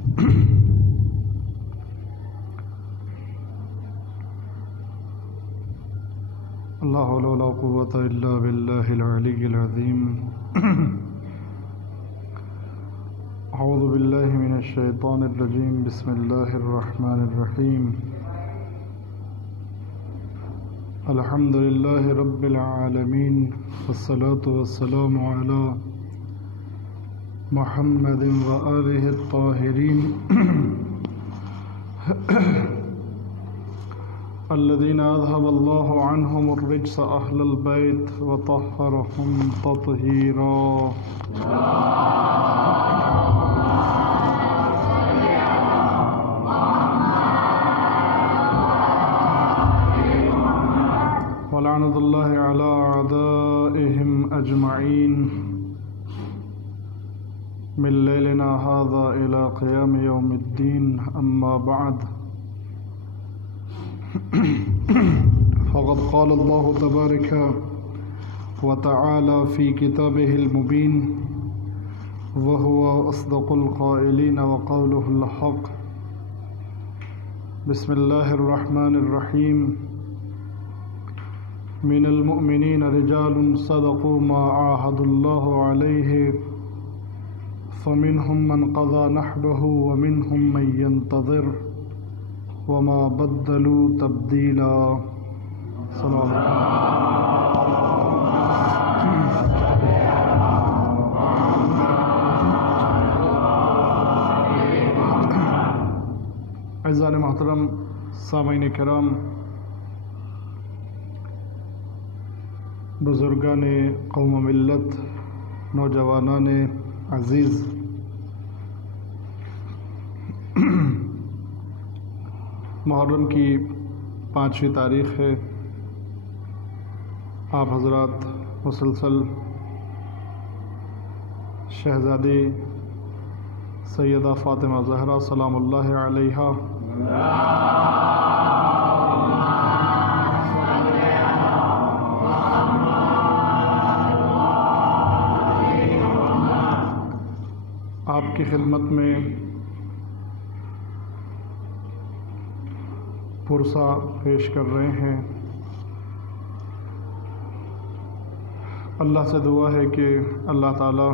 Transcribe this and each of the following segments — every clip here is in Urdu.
لا حول ولا قوة إلا بالله العلي العظيم أعوذ بالله من الشيطان الرجيم بسم الله الرحمن الرحيم الحمد لله رب العالمين والصلاة والسلام على محمد وآله الطاهرين الذين أذهب الله عنهم الرجس أهل البيت وطهرهم تطهيرا ولعنة الله على أعدائهم أجمعين من ليلنا هذا إلى قيام يوم الدين أما بعد فقد قال الله تبارك وتعالى في كتابه المبين وهو أصدق القائلين وقوله الحق بسم الله الرحمن الرحيم من المؤمنين رجال صدقوا ما عاهدوا الله عليه فمنهم من قضى نحبه ومنهم من ينتظر وما بدلوا تبدیلا صلی اعزائے محترم سامعین کرام، بزرگان قوم و ملت، نوجوانان عزیز، محرم کی 5ویں تاریخ ہے۔ آپ حضرات مسلسل شہزادی سیدہ فاطمہ زہرا سلام اللہ علیہا آپ کی خدمت میں پرسہ پیش کر رہے ہیں۔ اللہ سے دعا ہے کہ اللہ تعالیٰ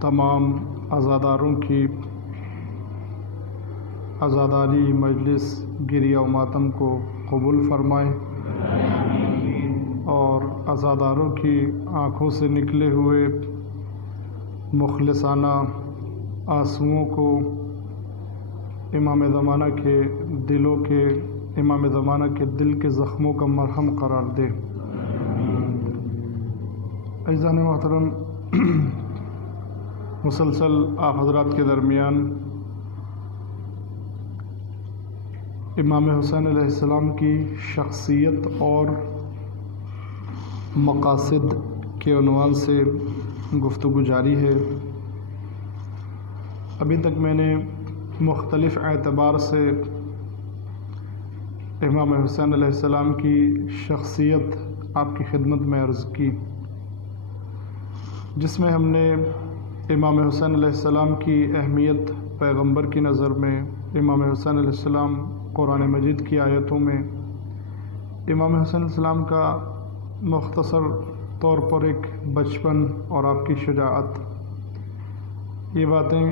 تمام عزاداروں کی عزاداری مجلس گریہ و ماتم کو قبول فرمائے اور عزاداروں کی آنکھوں سے نکلے ہوئے مخلصانہ آنسوؤں کو امام زمانہ کے دل کے زخموں کا مرہم قرار دے۔ عزیزان محترم، مسلسل آپ حضرات کے درمیان امام حسین علیہ السلام کی شخصیت اور مقاصد کے عنوان سے گفتگو جاری ہے۔ ابھی تک میں نے مختلف اعتبار سے امام حسین علیہ السلام کی شخصیت آپ کی خدمت میں عرض کی، جس میں ہم نے امام حسین علیہ السلام کی اہمیت پیغمبر کی نظر میں، امام حسین علیہ السلام قرآن مجید کی آیتوں میں، امام حسین علیہ السلام کا مختصر طور پر ایک بچپن اور آپ کی شجاعت، یہ باتیں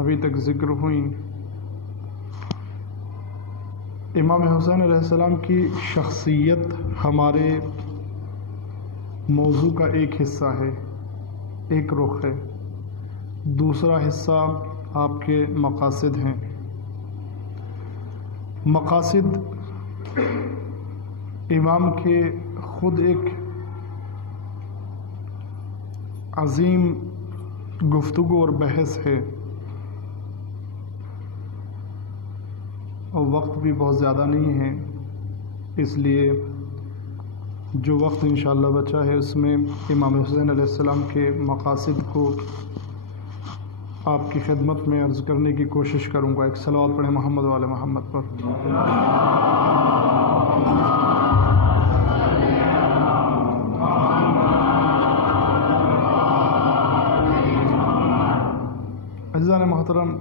ابھی تک ذکر ہوئیں۔ امام حسین علیہ السلام کی شخصیت ہمارے موضوع کا ایک حصہ ہے، ایک رخ ہے۔ دوسرا حصہ آپ کے مقاصد ہیں۔ مقاصد امام کے خود ایک عظیم گفتگو اور بحث ہے، اور وقت بھی بہت زیادہ نہیں ہے، اس لیے جو وقت انشاءاللہ بچا ہے اس میں امام حسین علیہ السلام کے مقاصد کو آپ کی خدمت میں عرض کرنے کی کوشش کروں گا۔ ایک صلوات پڑھیں محمد وعلی محمد پر۔ عزیزان محترم،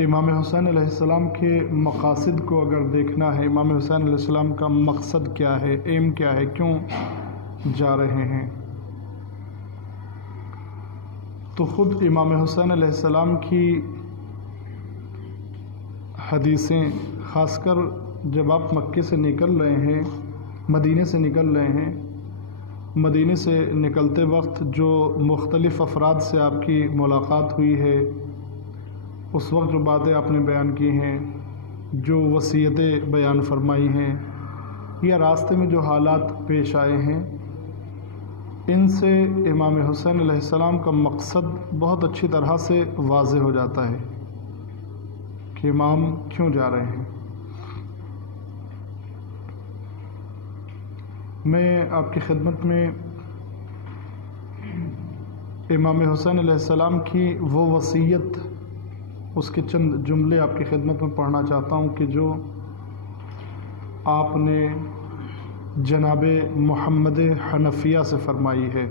امام حسین علیہ السلام کے مقاصد کو اگر دیکھنا ہے، امام حسین علیہ السلام کا مقصد کیا ہے، ایم کیا ہے، کیوں جا رہے ہیں، تو خود امام حسین علیہ السلام کی حدیثیں، خاص کر جب آپ مکے سے نکل رہے ہیں، مدینے سے نکل رہے ہیں، مدینے سے نکلتے وقت جو مختلف افراد سے آپ کی ملاقات ہوئی ہے، اس وقت جو باتیں آپ نے بیان کی ہیں، جو وصیتیں بیان فرمائی ہیں، یا راستے میں جو حالات پیش آئے ہیں، ان سے امام حسین علیہ السلام کا مقصد بہت اچھی طرح سے واضح ہو جاتا ہے کہ امام کیوں جا رہے ہیں۔ میں آپ کی خدمت میں امام حسین علیہ السلام کی وہ وصیت، اس کے چند جملے آپ کی خدمت میں پڑھنا چاہتا ہوں کہ جو آپ نے جناب محمد حنفیہ سے فرمائی ہے۔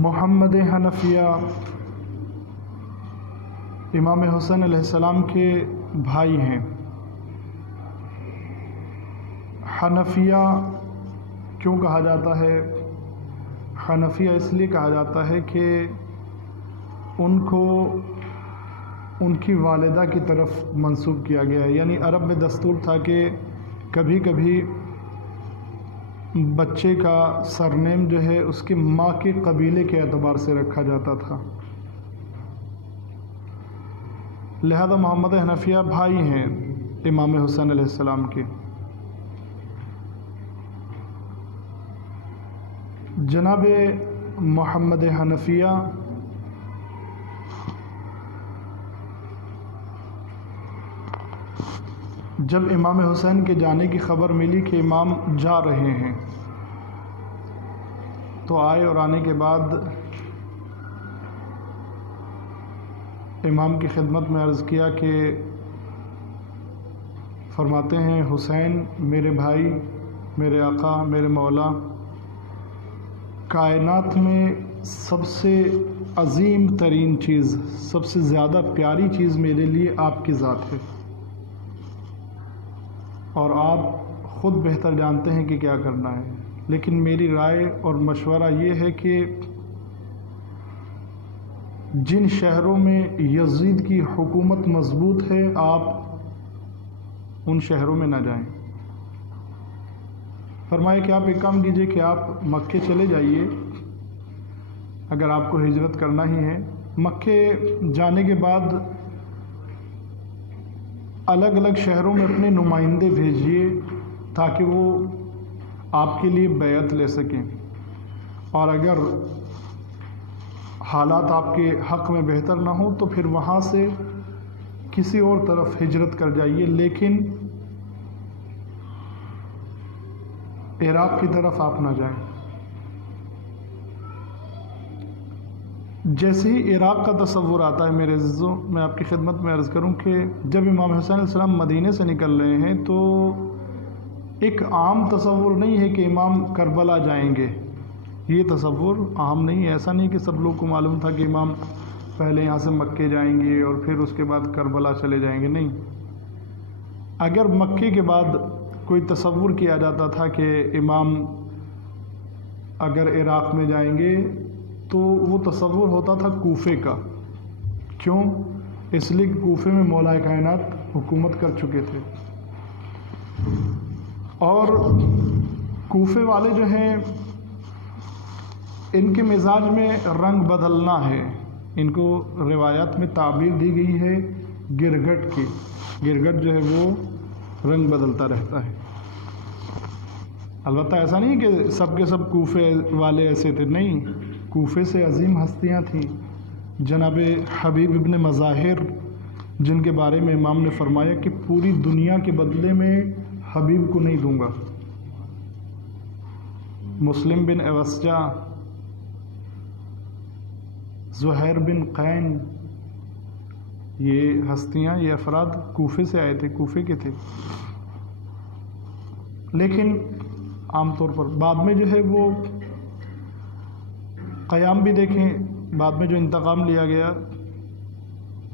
محمد حنفیہ امام حسین علیہ السلام کے بھائی ہیں۔ حنفیہ کیوں کہا جاتا ہے؟ حنفیہ اس لیے کہا جاتا ہے کہ ان کو ان کی والدہ کی طرف منسوب کیا گیا ہے، یعنی عرب میں دستور تھا کہ کبھی کبھی بچے کا سرنیم جو ہے اس کے ماں کے قبیلے کے اعتبار سے رکھا جاتا تھا، لہذا محمد حنفیہ بھائی ہیں امام حسین علیہ السلام کے۔ جناب محمد حنفیہ جب امام حسین کے جانے کی خبر ملی کہ امام جا رہے ہیں، تو آئے اور آنے کے بعد امام کی خدمت میں عرض کیا کہ فرماتے ہیں حسین میرے بھائی، میرے آقا، میرے مولا، کائنات میں سب سے عظیم ترین چیز، سب سے زیادہ پیاری چیز میرے لیے آپ کی ذات ہے، اور آپ خود بہتر جانتے ہیں کہ کیا کرنا ہے، لیکن میری رائے اور مشورہ یہ ہے کہ جن شہروں میں یزید کی حکومت مضبوط ہے آپ ان شہروں میں نہ جائیں۔ فرمایا کہ آپ ایک کام کیجئے کہ آپ مکے چلے جائیے، اگر آپ کو ہجرت کرنا ہی ہے۔ مکے جانے کے بعد الگ الگ شہروں میں اپنے نمائندے بھیجیے تاکہ وہ آپ کے لیے بیعت لے سکیں، اور اگر حالات آپ کے حق میں بہتر نہ ہوں تو پھر وہاں سے کسی اور طرف ہجرت کر جائیے، لیکن عراق کی طرف آپ نہ جائیں۔ جیسے ہی عراق کا تصور آتا ہے میرے عزیزوں، میں آپ کی خدمت میں عرض کروں کہ جب امام حسین علیہ السلام مدینے سے نکل رہے ہیں تو ایک عام تصور نہیں ہے کہ امام کربلا جائیں گے، یہ تصور عام نہیں ہے۔ ایسا نہیں کہ سب لوگ کو معلوم تھا کہ امام پہلے یہاں سے مکے جائیں گے اور پھر اس کے بعد کربلا چلے جائیں گے، نہیں۔ اگر مکے کے بعد کوئی تصور کیا جاتا تھا کہ امام اگر عراق میں جائیں گے تو وہ تصور ہوتا تھا کوفے کا۔ کیوں؟ اس لیے کہ کوفے میں مولا کائنات حکومت کر چکے تھے، اور کوفے والے جو ہیں ان کے مزاج میں رنگ بدلنا ہے۔ ان کو روایات میں تعبیر دی گئی ہے گرگٹ کی، گرگٹ جو ہے وہ رنگ بدلتا رہتا ہے۔ البتہ ایسا نہیں کہ سب کے سب کوفے والے ایسے تھے، نہیں، کوفے سے عظیم ہستیاں تھیں۔ جناب حبیب ابن مظاہر، جن کے بارے میں امام نے فرمایا کہ پوری دنیا کے بدلے میں حبیب کو نہیں دوں گا۔ مسلم بن اوسجہ، زہیر بن قین، یہ ہستیاں، یہ افراد کوفے سے آئے تھے، کوفے کے تھے، لیکن عام طور پر بعد میں جو ہے وہ قیام بھی دیکھیں، بعد میں جو انتقام لیا گیا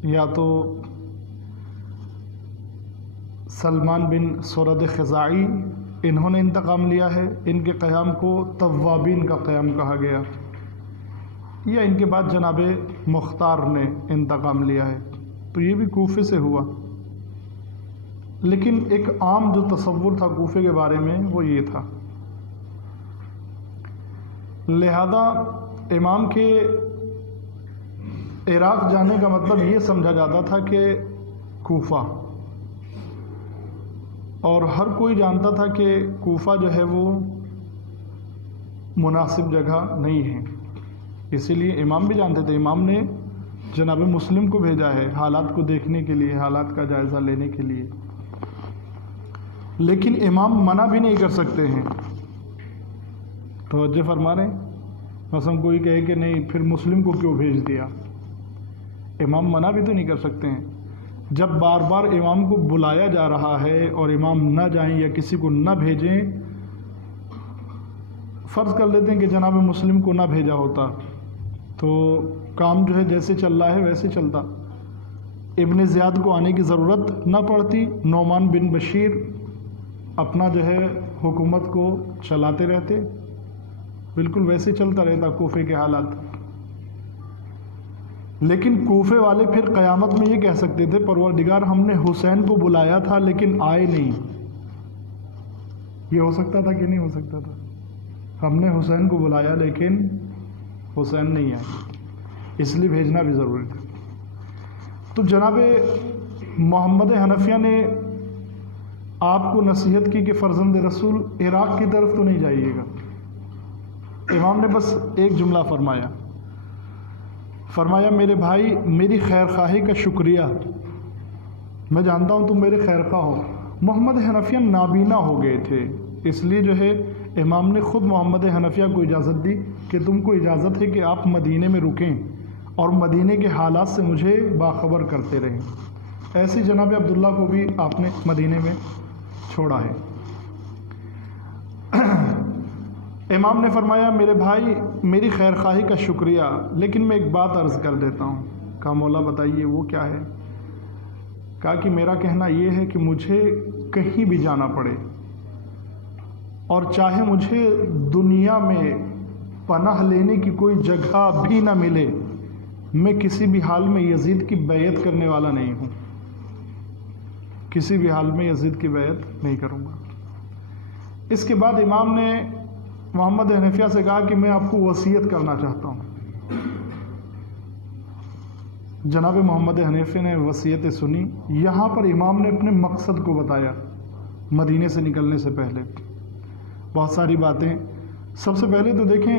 یا تو سلمان بن سورد خزاعی، انہوں نے انتقام لیا ہے، ان کے قیام کو توابین کا قیام کہا گیا، یا ان کے بعد جناب مختار نے انتقام لیا ہے، تو یہ بھی کوفے سے ہوا۔ لیکن ایک عام جو تصور تھا کوفے کے بارے میں وہ یہ تھا، لہذا امام کے عراق جانے کا مطلب یہ سمجھا جاتا تھا کہ کوفہ، اور ہر کوئی جانتا تھا کہ کوفہ جو ہے وہ مناسب جگہ نہیں ہے، اسی لیے امام بھی جانتے تھے۔ امام نے جناب مسلم کو بھیجا ہے حالات کو دیکھنے کے لیے، حالات کا جائزہ لینے کے لیے، لیکن امام منع بھی نہیں کر سکتے ہیں۔ توجہ فرما رہے ہیں؟ مثلا کوئی کہے کہ نہیں پھر مسلم کو کیوں بھیج دیا، امام منع بھی تو نہیں کر سکتے ہیں۔ جب بار بار امام کو بلایا جا رہا ہے اور امام نہ جائیں یا کسی کو نہ بھیجیں، فرض کر لیتے ہیں کہ جناب مسلم کو نہ بھیجا ہوتا تو کام جو ہے جیسے چل رہا ہے ویسے چلتا، ابن زیاد کو آنے کی ضرورت نہ پڑتی، نعمان بن بشیر اپنا جو ہے حکومت کو چلاتے رہتے، بالکل ویسے چلتا رہتا کوفے کے حالات۔ لیکن کوفے والے پھر قیامت میں یہ کہہ سکتے تھے پروردگار ہم نے حسین کو بلایا تھا لیکن آئے نہیں، یہ ہو سکتا تھا کہ نہیں ہو سکتا تھا؟ ہم نے حسین کو بلایا لیکن حسین نہیں آئے، اس لیے بھیجنا بھی ضروری تھا۔ تو جناب محمد حنفیہ نے آپ کو نصیحت کی کہ فرزند رسول عراق کی طرف تو نہیں جائیے گا۔ امام نے بس ایک جملہ فرمایا میرے بھائی میری خیر خواہی کا شکریہ، میں جانتا ہوں تم میرے خیر خواہ ہو۔ محمد حنفیہ نابینا ہو گئے تھے، اس لیے جو ہے امام نے خود محمد حنفیہ کو اجازت دی کہ تم کو اجازت ہے کہ آپ مدینے میں رکیں اور مدینے کے حالات سے مجھے باخبر کرتے رہیں۔ ایسے جناب عبداللہ کو بھی آپ نے مدینے میں چھوڑا ہے۔ امام نے فرمایا میرے بھائی میری خیر خواہی کا شکریہ، لیکن میں ایک بات عرض کر دیتا ہوں۔ کہا مولا بتائیے وہ کیا ہے؟ کہا کہ میرا کہنا یہ ہے کہ مجھے کہیں بھی جانا پڑے اور چاہے مجھے دنیا میں پناہ لینے کی کوئی جگہ بھی نہ ملے، میں کسی بھی حال میں یزید کی بیعت کرنے والا نہیں ہوں، کسی بھی حال میں یزید کی بیعت نہیں کروں گا۔ اس کے بعد امام نے محمد حنفیہ سے کہا کہ میں آپ کو وصیت کرنا چاہتا ہوں۔ جناب محمد حنفیہ نے وصیت سنی۔ یہاں پر امام نے اپنے مقصد کو بتایا مدینے سے نکلنے سے پہلے، بہت ساری باتیں۔ سب سے پہلے تو دیکھیں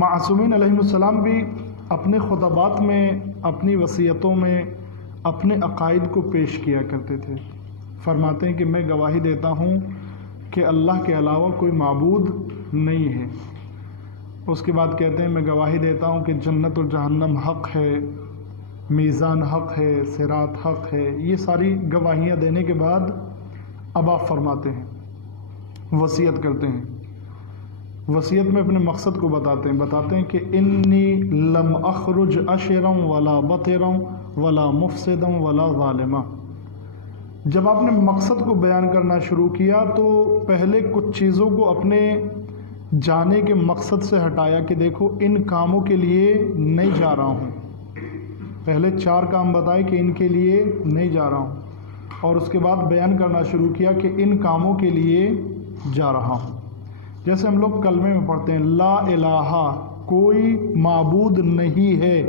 معصومین علیہ السلام بھی اپنے خطبات میں، اپنی وصیتوں میں اپنے عقائد کو پیش کیا کرتے تھے۔ فرماتے ہیں کہ میں گواہی دیتا ہوں کہ اللہ کے علاوہ کوئی معبود نہیں ہے۔ اس کے بعد کہتے ہیں میں گواہی دیتا ہوں کہ جنت اور جہنم حق ہے، میزان حق ہے، صراط حق ہے۔ یہ ساری گواہیاں دینے کے بعد اب آپ فرماتے ہیں، وصیت کرتے ہیں۔ وصیت میں اپنے مقصد کو بتاتے ہیں کہ انی لم اخرج اشرا ولا بطرا ولا مفسدا ولا ظالما۔ جب آپ نے مقصد کو بیان کرنا شروع کیا تو پہلے کچھ چیزوں کو اپنے جانے کے مقصد سے ہٹایا کہ دیکھو ان کاموں کے لیے نہیں جا رہا ہوں۔ پہلے 4 کام بتائے کہ ان کے لیے نہیں جا رہا ہوں، اور اس کے بعد بیان کرنا شروع کیا کہ ان کاموں کے لیے جا رہا ہوں۔ جیسے ہم لوگ کلمے میں پڑھتے ہیں لا الہ، کوئی معبود نہیں ہے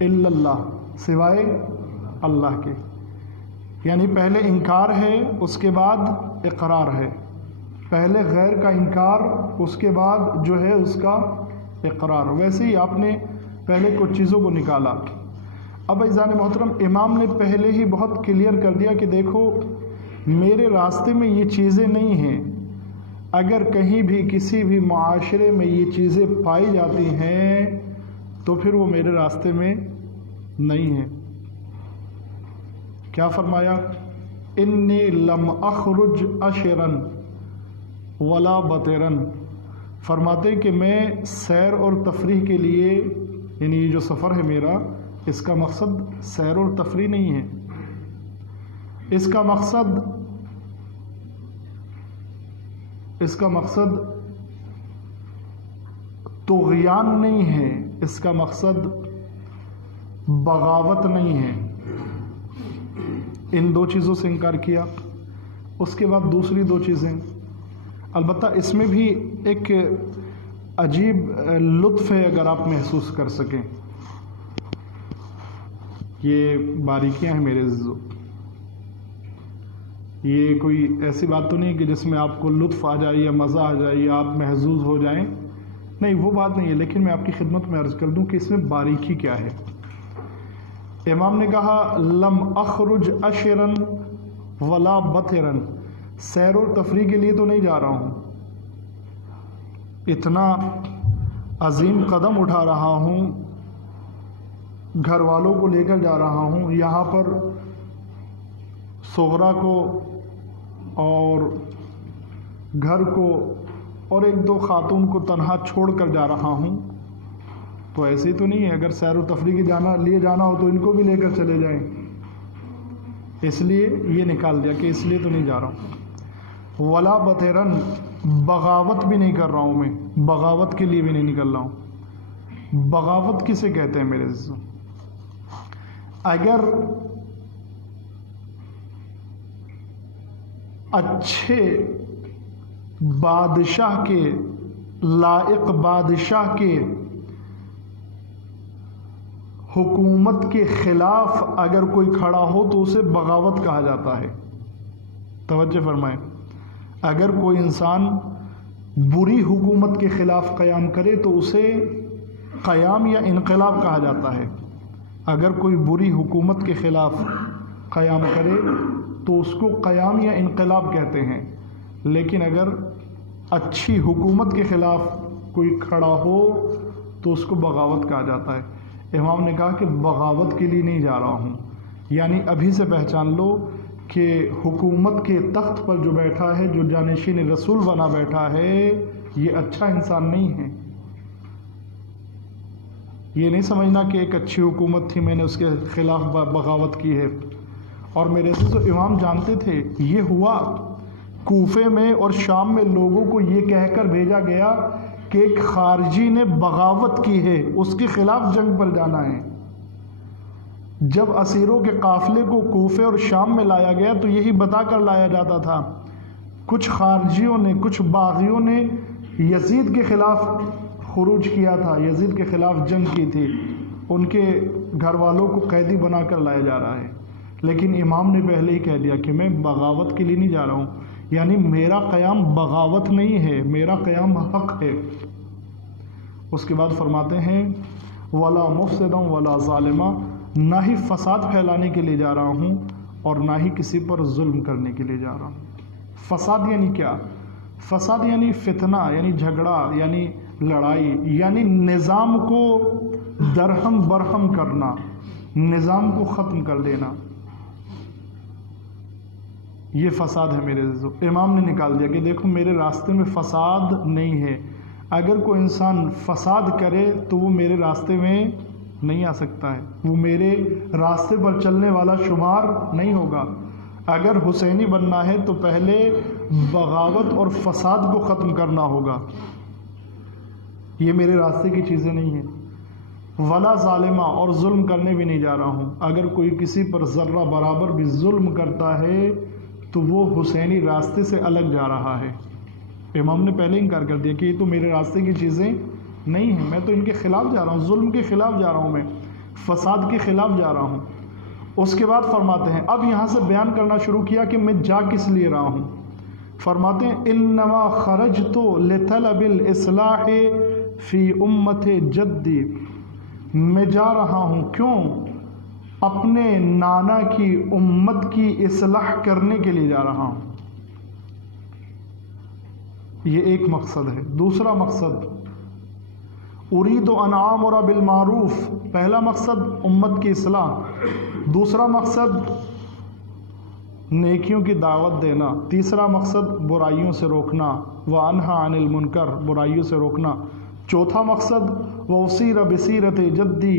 الا اللہ، سوائے اللہ کے، یعنی پہلے انکار ہے اس کے بعد اقرار ہے، پہلے غیر کا انکار اس کے بعد جو ہے اس کا اقرار۔ ویسے ہی آپ نے پہلے کچھ چیزوں کو نکالا۔ اب عزیزان محترم امام نے پہلے ہی بہت کلیئر کر دیا کہ دیکھو میرے راستے میں یہ چیزیں نہیں ہیں، اگر کہیں بھی کسی بھی معاشرے میں یہ چیزیں پائی جاتی ہیں تو پھر وہ میرے راستے میں نہیں ہیں۔ کیا فرمایا؟ انی لم اخرج اشرا ولا بطرا، فرماتے کہ میں سیر اور تفریح کے لیے، یعنی یہ جو سفر ہے میرا، اس کا مقصد سیر و تفریح نہیں ہے، اس کا مقصد طغیان نہیں ہے، اس کا مقصد بغاوت نہیں ہے۔ ان دو چیزوں سے انکار کیا۔ اس کے بعد دوسری دو چیزیں، البتہ اس میں بھی ایک عجیب لطف ہے اگر آپ محسوس کر سکیں۔ یہ باریکیاں ہیں میرے عزیزو، یہ کوئی ایسی بات تو نہیں کہ جس میں آپ کو لطف آ جائے یا مزہ آ جائے یا آپ محظوظ ہو جائیں، نہیں وہ بات نہیں ہے، لیکن میں آپ کی خدمت میں عرض کر دوں کہ اس میں باریکی کیا ہے۔ امام نے کہا لم اخرج اشرا ولا بطرا، سیر و تفریح کے لیے تو نہیں جا رہا ہوں، اتنا عظیم قدم اٹھا رہا ہوں، گھر والوں کو لے کر جا رہا ہوں، یہاں پر صغرا کو اور گھر کو اور ایک دو خاتون کو تنہا چھوڑ کر جا رہا ہوں، تو ایسے ہی تو نہیں ہے، اگر سیر و تفریح کے لیے جانا ہو تو ان کو بھی لے کر چلے جائیں، اس لیے یہ نکال دیا کہ اس لیے تو نہیں جا رہا ہوں۔ ولا بطرن، بغاوت بھی نہیں کر رہا ہوں، میں بغاوت کے لیے بھی نہیں نکل رہا ہوں۔ بغاوت کسے کہتے ہیں میرے عزیزو؟ اگر اچھے بادشاہ کے، لائق بادشاہ کے حکومت کے خلاف اگر کوئی کھڑا ہو تو اسے بغاوت کہا جاتا ہے۔ توجہ فرمائیں، اگر کوئی انسان بری حکومت کے خلاف قیام کرے تو اسے قیام یا انقلاب کہا جاتا ہے۔ اگر کوئی بری حکومت کے خلاف قیام کرے تو اس کو قیام یا انقلاب کہتے ہیں، لیکن اگر اچھی حکومت کے خلاف کوئی کھڑا ہو تو اس کو بغاوت کہا جاتا ہے۔ امام نے کہا کہ بغاوت کے لیے نہیں جا رہا ہوں، یعنی ابھی سے پہچان لو کہ حکومت کے تخت پر جو بیٹھا ہے، جو جانشین رسول بنا بیٹھا ہے، یہ اچھا انسان نہیں ہے۔ یہ نہیں سمجھنا کہ ایک اچھی حکومت تھی، میں نے اس کے خلاف بغاوت کی ہے۔ اور میرے عزیزو، امام جانتے تھے یہ ہوا کوفے میں اور شام میں لوگوں کو یہ کہہ کر بھیجا گیا کہ ایک خارجی نے بغاوت کی ہے، اس کے خلاف جنگ پر جانا ہے۔ جب اسیروں کے قافلے کو کوفے اور شام میں لایا گیا تو یہی بتا کر لایا جاتا تھا، کچھ خارجیوں نے، کچھ باغیوں نے یزید کے خلاف خروج کیا تھا، یزید کے خلاف جنگ کی تھی، ان کے گھر والوں کو قیدی بنا کر لایا جا رہا ہے۔ لیکن امام نے پہلے ہی کہہ دیا کہ میں بغاوت کے لیے نہیں جا رہا ہوں، یعنی میرا قیام بغاوت نہیں ہے، میرا قیام حق ہے۔ اس کے بعد فرماتے ہیں ولا مفسدا ولا ظالما، نہ ہی فساد پھیلانے کے لیے جا رہا ہوں اور نہ ہی کسی پر ظلم کرنے کے لیے جا رہا ہوں۔ فساد یعنی کیا؟ فساد یعنی فتنہ، یعنی جھگڑا، یعنی لڑائی، یعنی نظام کو درہم برہم کرنا، نظام کو ختم کر دینا، یہ فساد ہے میرے عزیزو۔ امام نے نکال دیا کہ دیکھو میرے راستے میں فساد نہیں ہے، اگر کوئی انسان فساد کرے تو وہ میرے راستے میں نہیں آ سکتا ہے، وہ میرے راستے پر چلنے والا شمار نہیں ہوگا۔ اگر حسینی بننا ہے تو پہلے بغاوت اور فساد کو ختم کرنا ہوگا، یہ میرے راستے کی چیزیں نہیں ہیں۔ ولا ظالمہ، اور ظلم کرنے بھی نہیں جا رہا ہوں۔ اگر کوئی کسی پر ذرہ برابر بھی ظلم کرتا ہے تو وہ حسینی راستے سے الگ جا رہا ہے۔ امام نے پہلے انکار کر دیا کہ یہ تو میرے راستے کی چیزیں نہیں ہیں، میں تو ان کے خلاف جا رہا ہوں، ظلم کے خلاف جا رہا ہوں، میں فساد کے خلاف جا رہا ہوں۔ اس کے بعد فرماتے ہیں، اب یہاں سے بیان کرنا شروع کیا کہ میں جا کس لیے رہا ہوں۔ فرماتے ہیں انما خرجت لطلب الاصلاح فی امت جدی، میں جا رہا ہوں کیوں؟ اپنے نانا کی امت کی اصلاح کرنے کے لیے جا رہا ہوں۔ یہ ایک مقصد ہے۔ دوسرا مقصد اريد ان آمر بالمعروف، پہلا مقصد امت کی اصلاح، دوسرا مقصد نیکیوں کی دعوت دینا، تیسرا مقصد برائیوں سے روکنا، وانہا عن المنکر، برائیوں سے روکنا، چوتھا مقصد وَأُسِيرَ بِسِيرَةِ جدی،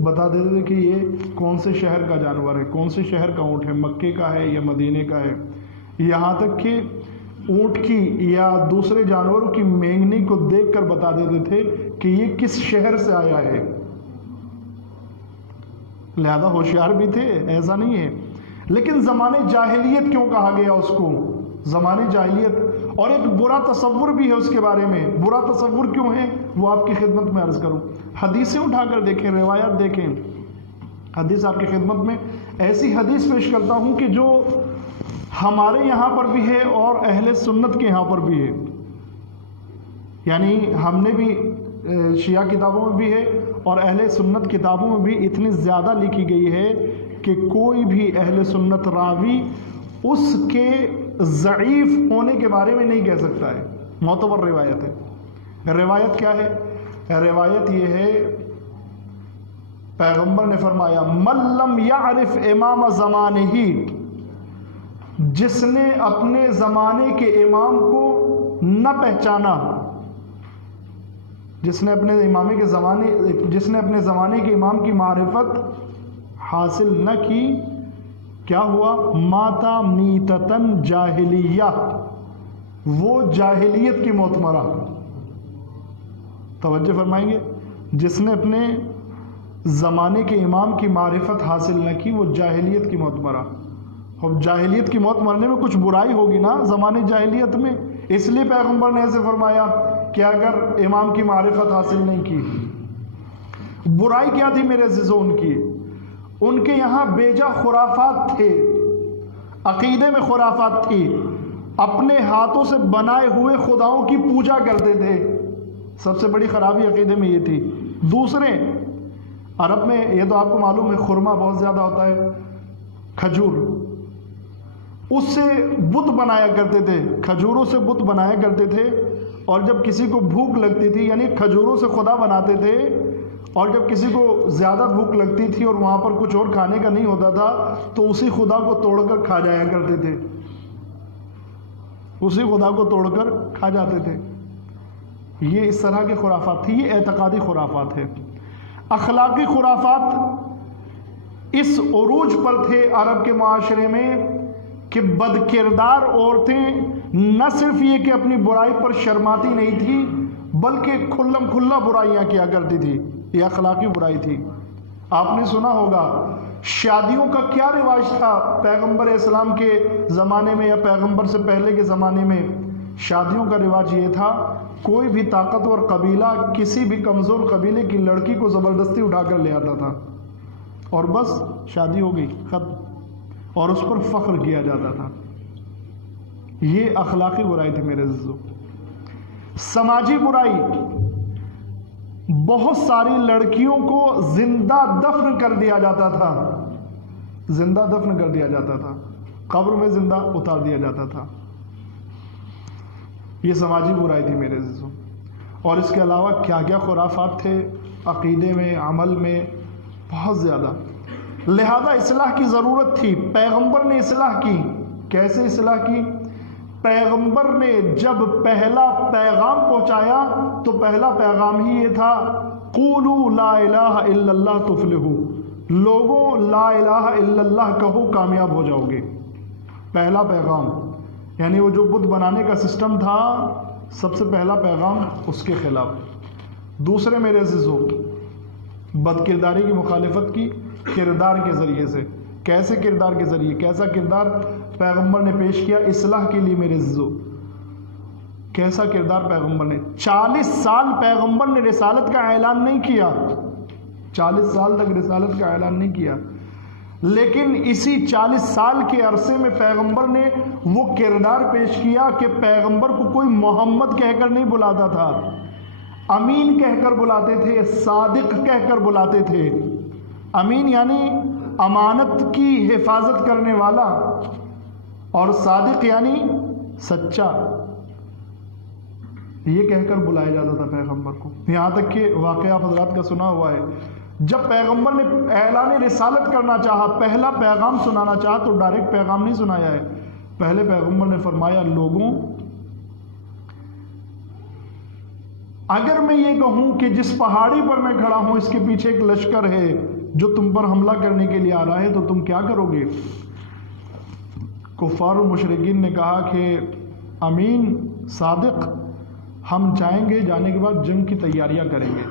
بتا دیتے تھے کہ یہ کون سے شہر کا جانور ہے، کون سے شہر کا اونٹ ہے، مکے کا ہے یا مدینے کا ہے، یہاں تک کہ اونٹ کی یا دوسرے جانوروں کی مینگنی کو دیکھ کر بتا دیتے تھے کہ یہ کس شہر سے آیا ہے۔ لہذا ہوشیار بھی تھے، ایسا نہیں ہے۔ لیکن زمانے جاہلیت کیوں کہا گیا اس کو؟ زمانے جاہلیت، اور ایک برا تصور بھی ہے اس کے بارے میں۔ برا تصور کیوں ہے وہ آپ کی خدمت میں عرض کروں۔ حدیثیں اٹھا کر دیکھیں، روایات دیکھیں۔ حدیث آپ کی خدمت میں ایسی حدیث پیش کرتا ہوں کہ جو ہمارے یہاں پر بھی ہے اور اہل سنت کے یہاں پر بھی ہے، یعنی ہم نے بھی شیعہ کتابوں میں بھی ہے اور اہل سنت کتابوں میں بھی اتنی زیادہ لکھی گئی ہے کہ کوئی بھی اہل سنت راوی اس کے ضعیف ہونے کے بارے میں نہیں کہہ سکتا ہے۔ معتبر روایت ہے۔ روایت کیا ہے؟ روایت یہ ہے، پیغمبر نے فرمایا من لم یعرف امام زمانہ، جس نے اپنے زمانے کے امام کو نہ پہچانا، جس نے اپنے زمانے کے امام کی معرفت حاصل نہ کی، کیا ہوا؟ ماتا میتتن جاہلیہ، وہ جاہلیت کی موت مرا۔ توجہ فرمائیں گے، جس نے اپنے زمانے کے امام کی معرفت حاصل نہ کی وہ جاہلیت کی موت مرا۔ اب جاہلیت کی موت مرنے میں کچھ برائی ہوگی نا زمانے جاہلیت میں، اس لیے پیغمبر نے ایسے فرمایا کہ اگر امام کی معرفت حاصل نہیں کی۔ برائی کیا تھی میرے عزیزوں ان کی؟ ان کے یہاں بیجا خرافات تھے، عقیدے میں خرافات تھی، اپنے ہاتھوں سے بنائے ہوئے خداؤں کی پوجا کرتے تھے۔ سب سے بڑی خرابی عقیدے میں یہ تھی۔ دوسرے، عرب میں یہ تو آپ کو معلوم ہے خرما بہت زیادہ ہوتا ہے، کھجور، اس سے بت بنایا کرتے تھے، کھجوروں سے بت بنایا کرتے تھے، اور جب کسی کو بھوک لگتی تھی یعنی کھجوروں سے خدا بناتے تھے، اور جب کسی کو زیادہ بھوک لگتی تھی اور وہاں پر کچھ اور کھانے کا نہیں ہوتا تھا تو اسی خدا کو توڑ کر کھا جایا کرتے تھے، اسی خدا کو توڑ کر کھا جاتے تھے۔ یہ اس طرح کے خرافات تھی، یہ اعتقادی خرافات ہے۔ اخلاقی خرافات اس عروج پر تھے عرب کے معاشرے میں کہ بد کردار عورتیں نہ صرف یہ کہ اپنی برائی پر شرماتی نہیں تھی بلکہ کھلم کھلا برائیاں کیا کرتی تھی۔ یہ اخلاقی برائی تھی۔ آپ نے سنا ہوگا شادیوں کا کیا رواج تھا پیغمبر اسلام کے زمانے میں یا پیغمبر سے پہلے کے زمانے میں؟ شادیوں کا رواج یہ تھا، کوئی بھی طاقتور قبیلہ کسی بھی کمزور قبیلے کی لڑکی کو زبردستی اٹھا کر لے آتا تھا اور بس شادی ہو گئی، ختم، اور اس پر فخر کیا جاتا تھا۔ یہ اخلاقی برائی تھی میرے عزیزو۔ سماجی برائی، بہت ساری لڑکیوں کو زندہ دفن کر دیا جاتا تھا، زندہ دفن کر دیا جاتا تھا، قبر میں زندہ اتار دیا جاتا تھا۔ یہ سماجی برائی تھی میرے عزیزو۔ اور اس کے علاوہ کیا کیا خرافات تھے عقیدے میں، عمل میں، بہت زیادہ۔ لہذا اصلاح کی ضرورت تھی۔ پیغمبر نے اصلاح کی۔ کیسے اصلاح کی؟ پیغمبر نے جب پہلا پیغام پہنچایا تو پہلا پیغام ہی یہ تھا، قولوا لا الہ الا اللہ تفلحوا، لوگوں لا الہ الا اللہ کہو کامیاب ہو جاؤ گے۔ پہلا پیغام، یعنی وہ جو بت بنانے کا سسٹم تھا سب سے پہلا پیغام اس کے خلاف۔ دوسرے میرے عزیزو، بد کرداری کی مخالفت کی کردار کے ذریعے سے۔ کیسے کردار کے ذریعے؟ کیسا کردار پیغمبر نے پیش کیا اصلاح کے لیے میرے عزیزو؟ کیسا کردار پیغمبر نے؟ 40 سال پیغمبر نے رسالت کا اعلان نہیں کیا، 40 سال تک رسالت کا اعلان نہیں کیا، لیکن اسی 40 سال کے عرصے میں پیغمبر نے وہ کردار پیش کیا کہ پیغمبر کو کوئی محمد کہہ کر نہیں بلاتا تھا، امین کہہ کر بلاتے تھے، صادق کہہ کر بلاتے تھے۔ امین یعنی امانت کی حفاظت کرنے والا، اور صادق یعنی سچا، یہ کہہ کر بلایا جاتا تھا پیغمبر کو۔ یہاں تک کہ واقعہ حضرات کا سنا ہوا ہے، جب پیغمبر نے اعلان رسالت کرنا چاہا، پہلا پیغام سنانا چاہا تو ڈائریکٹ پیغام نہیں سنایا ہے۔ پہلے پیغمبر نے فرمایا، لوگوں اگر میں یہ کہوں کہ جس پہاڑی پر میں کھڑا ہوں اس کے پیچھے ایک لشکر ہے جو تم پر حملہ کرنے کے لیے آ رہا ہے تو تم کیا کرو گے؟ کفار و مشرکین نے کہا کہ امین صادق، ہم جائیں گے، جانے کے بعد جنگ کی تیاریاں کریں گے۔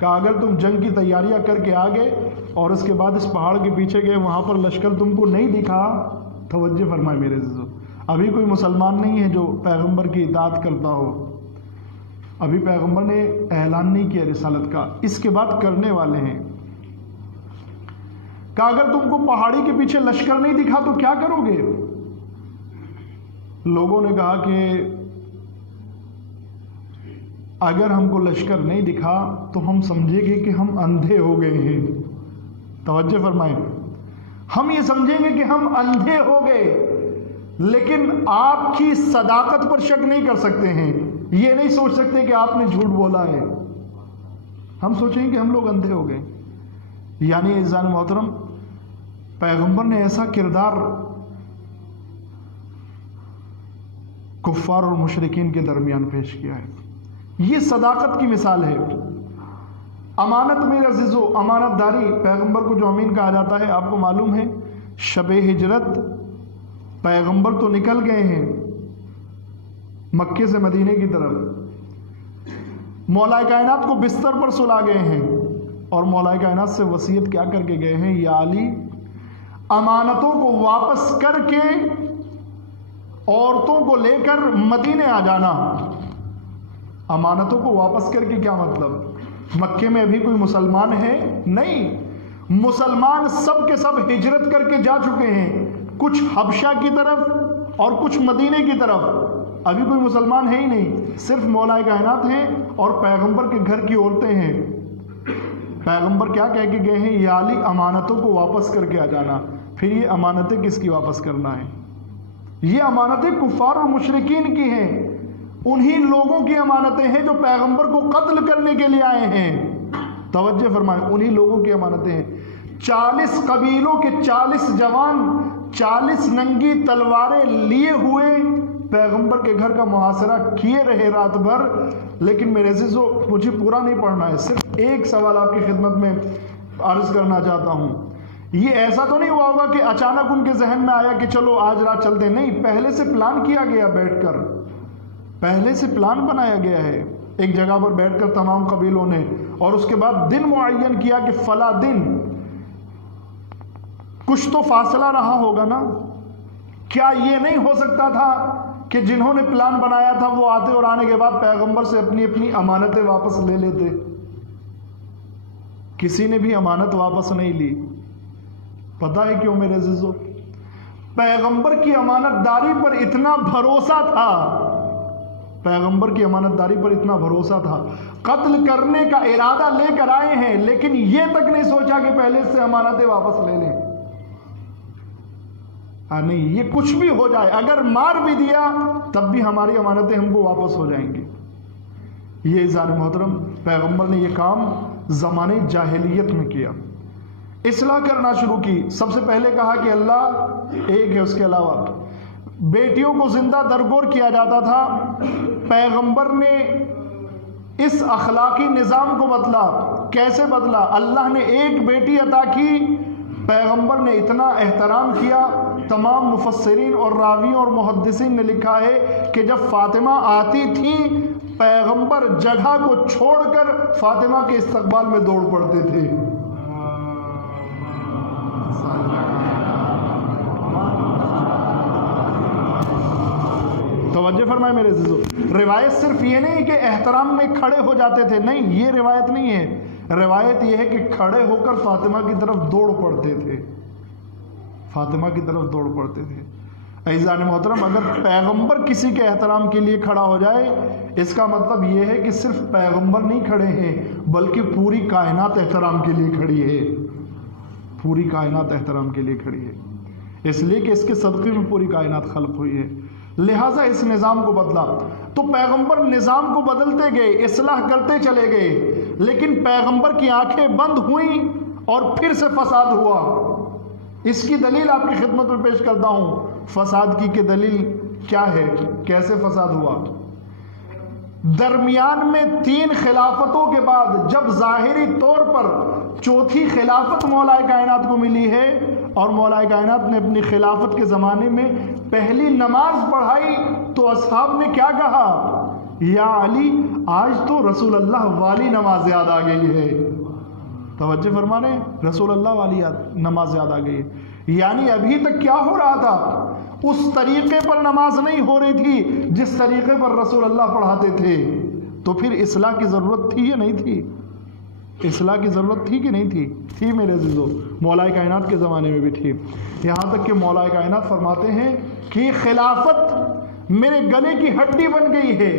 کہا اگر تم جنگ کی تیاریاں کر کے آ گئے اور اس کے بعد اس پہاڑ کے پیچھے گئے، وہاں پر لشکر تم کو نہیں دکھا، توجہ فرمائے میرے عزیزو، ابھی کوئی مسلمان نہیں ہے جو پیغمبر کی اطاعت کرتا ہو، ابھی پیغمبر نے اعلان نہیں کیا رسالت کا، اس کے بعد کرنے والے ہیں۔ کہا اگر تم کو پہاڑی کے پیچھے لشکر نہیں دکھا تو کیا کرو گے؟ لوگوں نے کہا کہ اگر ہم کو لشکر نہیں دکھا تو ہم سمجھیں گے کہ ہم اندھے ہو گئے ہیں۔ توجہ فرمائیں، ہم یہ سمجھیں گے کہ ہم اندھے ہو گئے، لیکن آپ کی صداقت پر شک نہیں کر سکتے ہیں، یہ نہیں سوچ سکتے کہ آپ نے جھوٹ بولا ہے، ہم سوچیں گے کہ ہم لوگ اندھے ہو گئے۔ یعنی عزیزان محترم، پیغمبر نے ایسا کردار کفار اور مشرکین کے درمیان پیش کیا ہے، یہ صداقت کی مثال ہے۔ امانت میرے عزیزو، امانت داری، پیغمبر کو جو امین کہا جاتا ہے، آپ کو معلوم ہے شب ہجرت پیغمبر تو نکل گئے ہیں مکے سے مدینے کی طرف، مولا کائنات کو بستر پر سلا گئے ہیں اور مولا کائنات سے وصیت کیا کر کے گئے ہیں؟ یا علی، امانتوں کو واپس کر کے عورتوں کو لے کر مدینے آ جانا۔ امانتوں کو واپس کر کے کیا مطلب؟ مکے میں ابھی کوئی مسلمان ہے نہیں، مسلمان سب کے سب ہجرت کر کے جا چکے ہیں، کچھ حبشہ کی طرف اور کچھ مدینے کی طرف، ابھی کوئی مسلمان ہے ہی نہیں، صرف مولا کائنات ہیں اور پیغمبر کے گھر کی عورتیں ہیں۔ پیغمبر کیا کہہ کے گئے ہیں؟ یا علی، امانتوں کو واپس کر کے آ جانا۔ پھر یہ امانتیں کس کی واپس کرنا ہے؟ یہ امانتیں کفار اور مشرکین کی ہیں، انہی لوگوں کی امانتیں ہیں جو پیغمبر کو قتل کرنے کے لیے آئے ہیں۔ توجہ فرمائیں، انہی لوگوں کی امانتیں ہیں۔ 40 قبیلوں کے 40 جوان 40 ننگی تلواریں لیے ہوئے پیغمبر کے گھر کا محاصرہ کیے رہے رات بھر۔ لیکن میرے عزیزو، مجھے پورا نہیں پڑھنا ہے، صرف ایک سوال آپ کی خدمت میں عرض کرنا چاہتا ہوں۔ یہ ایسا تو نہیں ہوا ہوگا کہ اچانک ان کے ذہن میں آیا کہ چلو آج رات چلتے ہیں، نہیں، پہلے سے پلان کیا گیا، بیٹھ کر پہلے سے پلان بنایا گیا ہے ایک جگہ پر بیٹھ کر تمام قبیلوں نے، اور اس کے بعد دن معین کیا کہ فلاں دن، کچھ تو فاصلہ رہا ہوگا نا۔ کیا یہ نہیں ہو سکتا تھا کہ جنہوں نے پلان بنایا تھا وہ آتے اور آنے کے بعد پیغمبر سے اپنی اپنی امانتیں واپس لے لیتے؟ کسی نے بھی امانت واپس نہیں لی۔ پتہ ہے کیوں میرے عزیزو؟ پیغمبر کی امانت داری پر اتنا بھروسہ تھا، پیغمبر کی امانت داری پر اتنا بھروسہ تھا، قتل کرنے کا ارادہ لے کر آئے ہیں، لیکن یہ تک نہیں سوچا کہ پہلے سے امانتیں واپس لے لیں۔ نہیں، یہ کچھ بھی ہو جائے، اگر مار بھی دیا تب بھی ہماری امانتیں ہم کو واپس ہو جائیں گی۔ یہ عزیزان محترم، پیغمبر نے یہ کام زمانے جاہلیت میں کیا، اصلاح کرنا شروع کی۔ سب سے پہلے کہا کہ اللہ ایک ہے، اس کے علاوہ بیٹیوں کو زندہ درگور کیا جاتا تھا۔ پیغمبر نے اس اخلاقی نظام کو بدلا۔ کیسے بدلا؟ اللہ نے ایک بیٹی عطا کی، پیغمبر نے اتنا احترام کیا۔ تمام مفسرین اور راویوں اور محدثین نے لکھا ہے کہ جب فاطمہ آتی تھیں، پیغمبر جگہ کو چھوڑ کر فاطمہ کے استقبال میں دوڑ پڑتے تھے۔ توجہ فرمائے میرے عزیزو، روایت صرف یہ نہیں کہ احترام میں کھڑے ہو جاتے تھے، نہیں، یہ روایت نہیں ہے۔ روایت یہ ہے کہ کھڑے ہو کر فاطمہ کی طرف دوڑ پڑتے تھے، فاطمہ کی طرف دوڑ پڑتے تھے۔ عزیزان محترم، اگر پیغمبر کسی کے احترام کے لیے کھڑا ہو جائے، اس کا مطلب یہ ہے کہ صرف پیغمبر نہیں کھڑے ہیں، بلکہ پوری کائنات احترام کے لیے کھڑی ہے، پوری کائنات احترام کے لیے کھڑی ہے، اس لیے کہ اس کے صدقے میں پوری کائنات خلق ہوئی ہے۔ لہٰذا اس نظام کو بدلا۔ تو پیغمبر نظام کو بدلتے گئے، اصلاح کرتے چلے گئے، لیکن پیغمبر کی آنکھیں بند ہوئیں اور پھر سے فساد ہوا۔ اس کی دلیل آپ کی خدمت میں پیش کرتا ہوں۔ فساد کی دلیل کیا ہے؟ کیسے فساد ہوا؟ درمیان میں 3 خلافتوں کے بعد جب ظاہری طور پر چوتھی خلافت مولا کائنات کو ملی ہے اور مولا کائنات نے اپنی خلافت کے زمانے میں پہلی نماز پڑھائی تو اصحاب نے کیا کہا؟ یا علی آج تو رسول اللہ والی نماز یاد آ گئی ہے. توجہ فرما رہے ہیں؟ رسول اللہ والی نماز یاد آ گئی ہے. یعنی ابھی تک کیا ہو رہا تھا؟ اس طریقے پر نماز نہیں ہو رہی تھی جس طریقے پر رسول اللہ پڑھاتے تھے. تو پھر اصلاح کی ضرورت تھی یا نہیں تھی؟ اصلاح کی ضرورت تھی کہ نہیں تھی؟ تھی میرے عزیزو. مولا کائنات کے زمانے میں بھی تھی. یہاں تک کہ مولا کائنات فرماتے ہیں کہ خلافت میرے گلے کی ہڈی بن گئی ہے،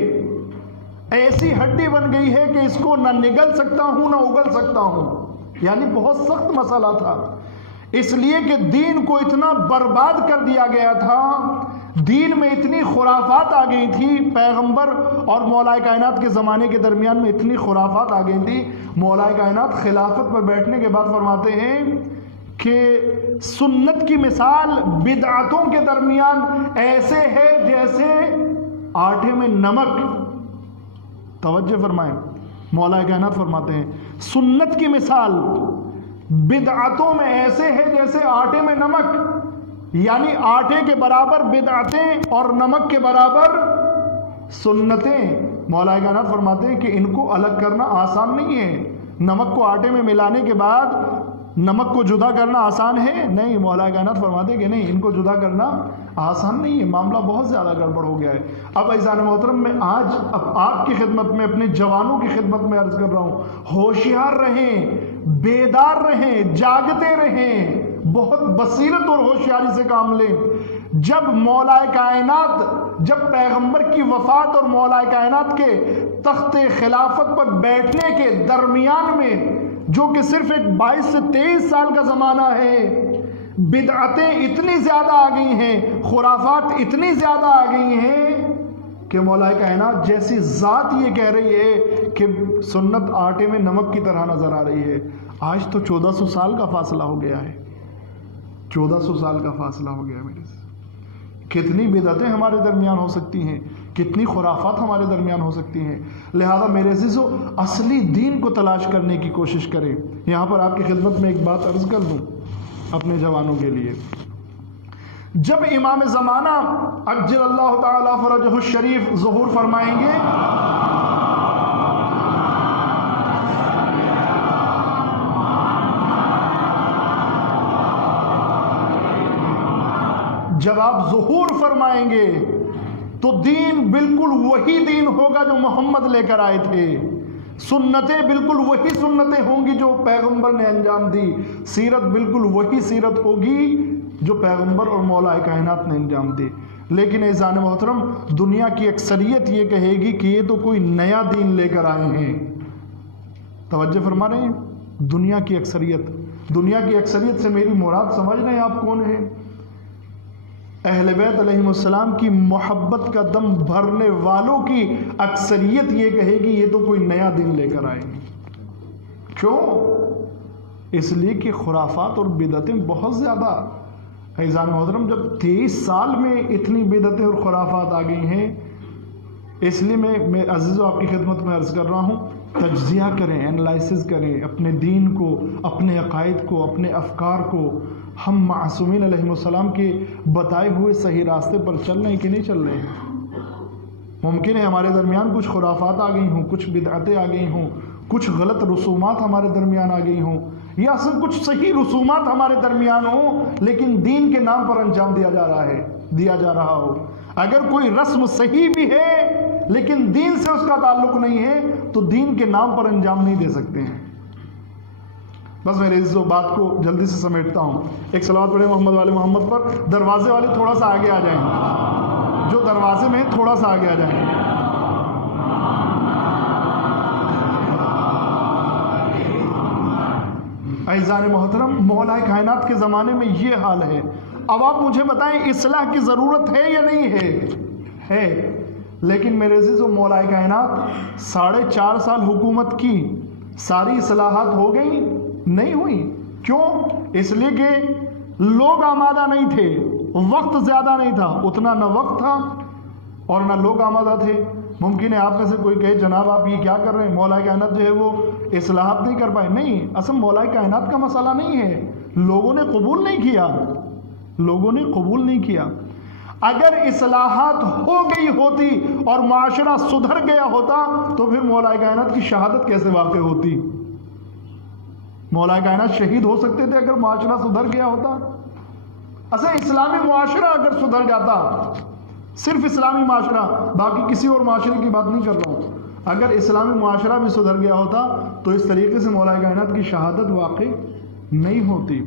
ایسی ہڈی بن گئی ہے کہ اس کو نہ نگل سکتا ہوں نہ اگل سکتا ہوں. یعنی بہت سخت مسئلہ تھا، اس لیے کہ دین کو اتنا برباد کر دیا گیا تھا، دین میں اتنی خرافات آ گئی تھی. پیغمبر اور مولا کائنات کے زمانے کے درمیان میں اتنی خرافات آ گئی تھی. مولا کائنات خلافت پر بیٹھنے کے بعد فرماتے ہیں کہ سنت کی مثال بدعتوں کے درمیان ایسے ہے جیسے آٹے میں نمک. توجہ فرمائیں، مولا کائنات فرماتے ہیں سنت کی مثال بدعتوں میں ایسے ہے جیسے آٹے میں نمک. یعنی آٹے کے برابر بدعتیں اور نمک کے برابر سنتیں. مولا کائنات فرماتے ہیں کہ ان کو الگ کرنا آسان نہیں ہے. نمک کو آٹے میں ملانے کے بعد نمک کو جدا کرنا آسان ہے؟ نہیں. مولا کائنات فرماتے ہیں کہ نہیں، ان کو جدا کرنا آسان نہیں ہے، معاملہ بہت زیادہ گڑبڑ ہو گیا ہے. اب عزیزان محترم میں آج آپ کی خدمت میں اپنے جوانوں کی خدمت میں عرض کر رہا ہوں، ہوشیار رہیں، بیدار رہیں، جاگتے رہیں، بہت بصیرت اور ہوشیاری سے کام لیں. جب مولا کائنات، جب پیغمبر کی وفات اور مولا کائنات کے تخت خلافت پر بیٹھنے کے درمیان میں جو کہ صرف ایک 22 سے 23 سال کا زمانہ ہے، بدعتیں اتنی زیادہ آ گئی ہیں، خرافات اتنی زیادہ آ گئی ہیں کہ مولا کائنات جیسی ذات یہ کہہ رہی ہے کہ سنت آٹے میں نمک کی طرح نظر آ رہی ہے. آج تو 1400 سال کا فاصلہ ہو گیا ہے، 1400 سال کا فاصلہ ہو گیا میرے سے. کتنی بدعتیں ہمارے درمیان ہو سکتی ہیں، کتنی خرافات ہمارے درمیان ہو سکتی ہیں. لہذا میرے عزیزو اصلی دین کو تلاش کرنے کی کوشش کریں. یہاں پر آپ کی خدمت میں ایک بات عرض کر دوں اپنے جوانوں کے لیے. جب امام زمانہ عجل اللہ تعالی فرجہ الشریف ظہور فرمائیں گے، جب آپ ظہور فرمائیں گے تو دین بالکل وہی دین ہوگا جو محمد لے کر آئے تھے. سنتیں بالکل وہی سنتیں ہوں گی جو پیغمبر نے انجام دی. سیرت بالکل وہی سیرت ہوگی جو پیغمبر اور مولا کائنات نے انجام دی. لیکن اعزان محترم دنیا کی اکثریت یہ کہے گی کہ یہ تو کوئی نیا دین لے کر آئے ہیں. توجہ فرما رہے ہیں؟ دنیا کی اکثریت سے میری مراد سمجھ رہے ہیں آپ کون ہیں؟ اہل بیت علیہم السلام کی محبت کا دم بھرنے والوں کی اکثریت یہ کہے گی یہ تو کوئی نیا دین لے کر آئے ہیں. کیوں؟ اس لیے کہ خرافات اور بدعتیں بہت زیادہ. عزیزان محترم جب 23 سال میں اتنی بدعتیں اور خرافات آ گئی ہیں، اس لیے میں عزیزو آپ کی خدمت میں عرض کر رہا ہوں، تجزیہ کریں، انالائسس کریں اپنے دین کو، اپنے عقائد کو، اپنے افکار کو. ہم معصومین علیہم السلام کے بتائے ہوئے صحیح راستے پر چل رہے ہیں کہ نہیں چل رہے ہیں؟ ممکن ہے ہمارے درمیان کچھ خرافات آ گئی ہوں، کچھ بدعتیں آ گئی ہوں، کچھ غلط رسومات ہمارے درمیان آ گئی ہوں، یا اصل کچھ صحیح رسومات ہمارے درمیان ہوں لیکن دین کے نام پر انجام دیا جا رہا ہو. اگر کوئی رسم صحیح بھی ہے لیکن دین سے اس کا تعلق نہیں ہے تو دین کے نام پر انجام نہیں دے سکتے ہیں. بس میرے عزیزو بات کو جلدی سے سمیٹتا ہوں. ایک صلوات پڑھیں محمد والے محمد پر. دروازے والے تھوڑا سا آگے آ جائیں، جو دروازے میں تھوڑا سا آگے آ جائیں. اعزان محترم مولا کائنات کے زمانے میں یہ حال ہے. اب آپ مجھے بتائیں اصلاح کی ضرورت ہے یا نہیں ہے؟ لیکن میرے عزیزو مولا کائنات 4.5 سال حکومت کی، ساری اصلاحات ہو گئی؟ نہیں ہوئی. کیوں؟ اس لیے کہ لوگ آمادہ نہیں تھے، وقت زیادہ نہیں تھا. اتنا نہ وقت تھا اور نہ لوگ آمادہ تھے. ممکن ہے آپ میں سے کوئی کہے جناب آپ یہ کیا کر رہے ہیں، مولا کائنات جو ہے وہ اصلاحات نہیں کر پائے. نہیں، اصل مولا کائنات کا مسئلہ نہیں ہے، لوگوں نے قبول نہیں کیا، لوگوں نے قبول نہیں کیا. اگر اصلاحات ہو گئی ہوتی اور معاشرہ سدھر گیا ہوتا تو پھر مولا کائنات کی شہادت کیسے واقع ہوتی؟ مولا کائنات شہید ہو سکتے تھے اگر معاشرہ سدھر گیا ہوتا. اصل اسلامی معاشرہ اگر سدھر جاتا، صرف اسلامی معاشرہ، باقی کسی اور معاشرے کی بات نہیں کر رہا ہوں، اگر اسلامی معاشرہ بھی سدھر گیا ہوتا تو اس طریقے سے مولا کائنات کی شہادت واقع نہیں ہوتی.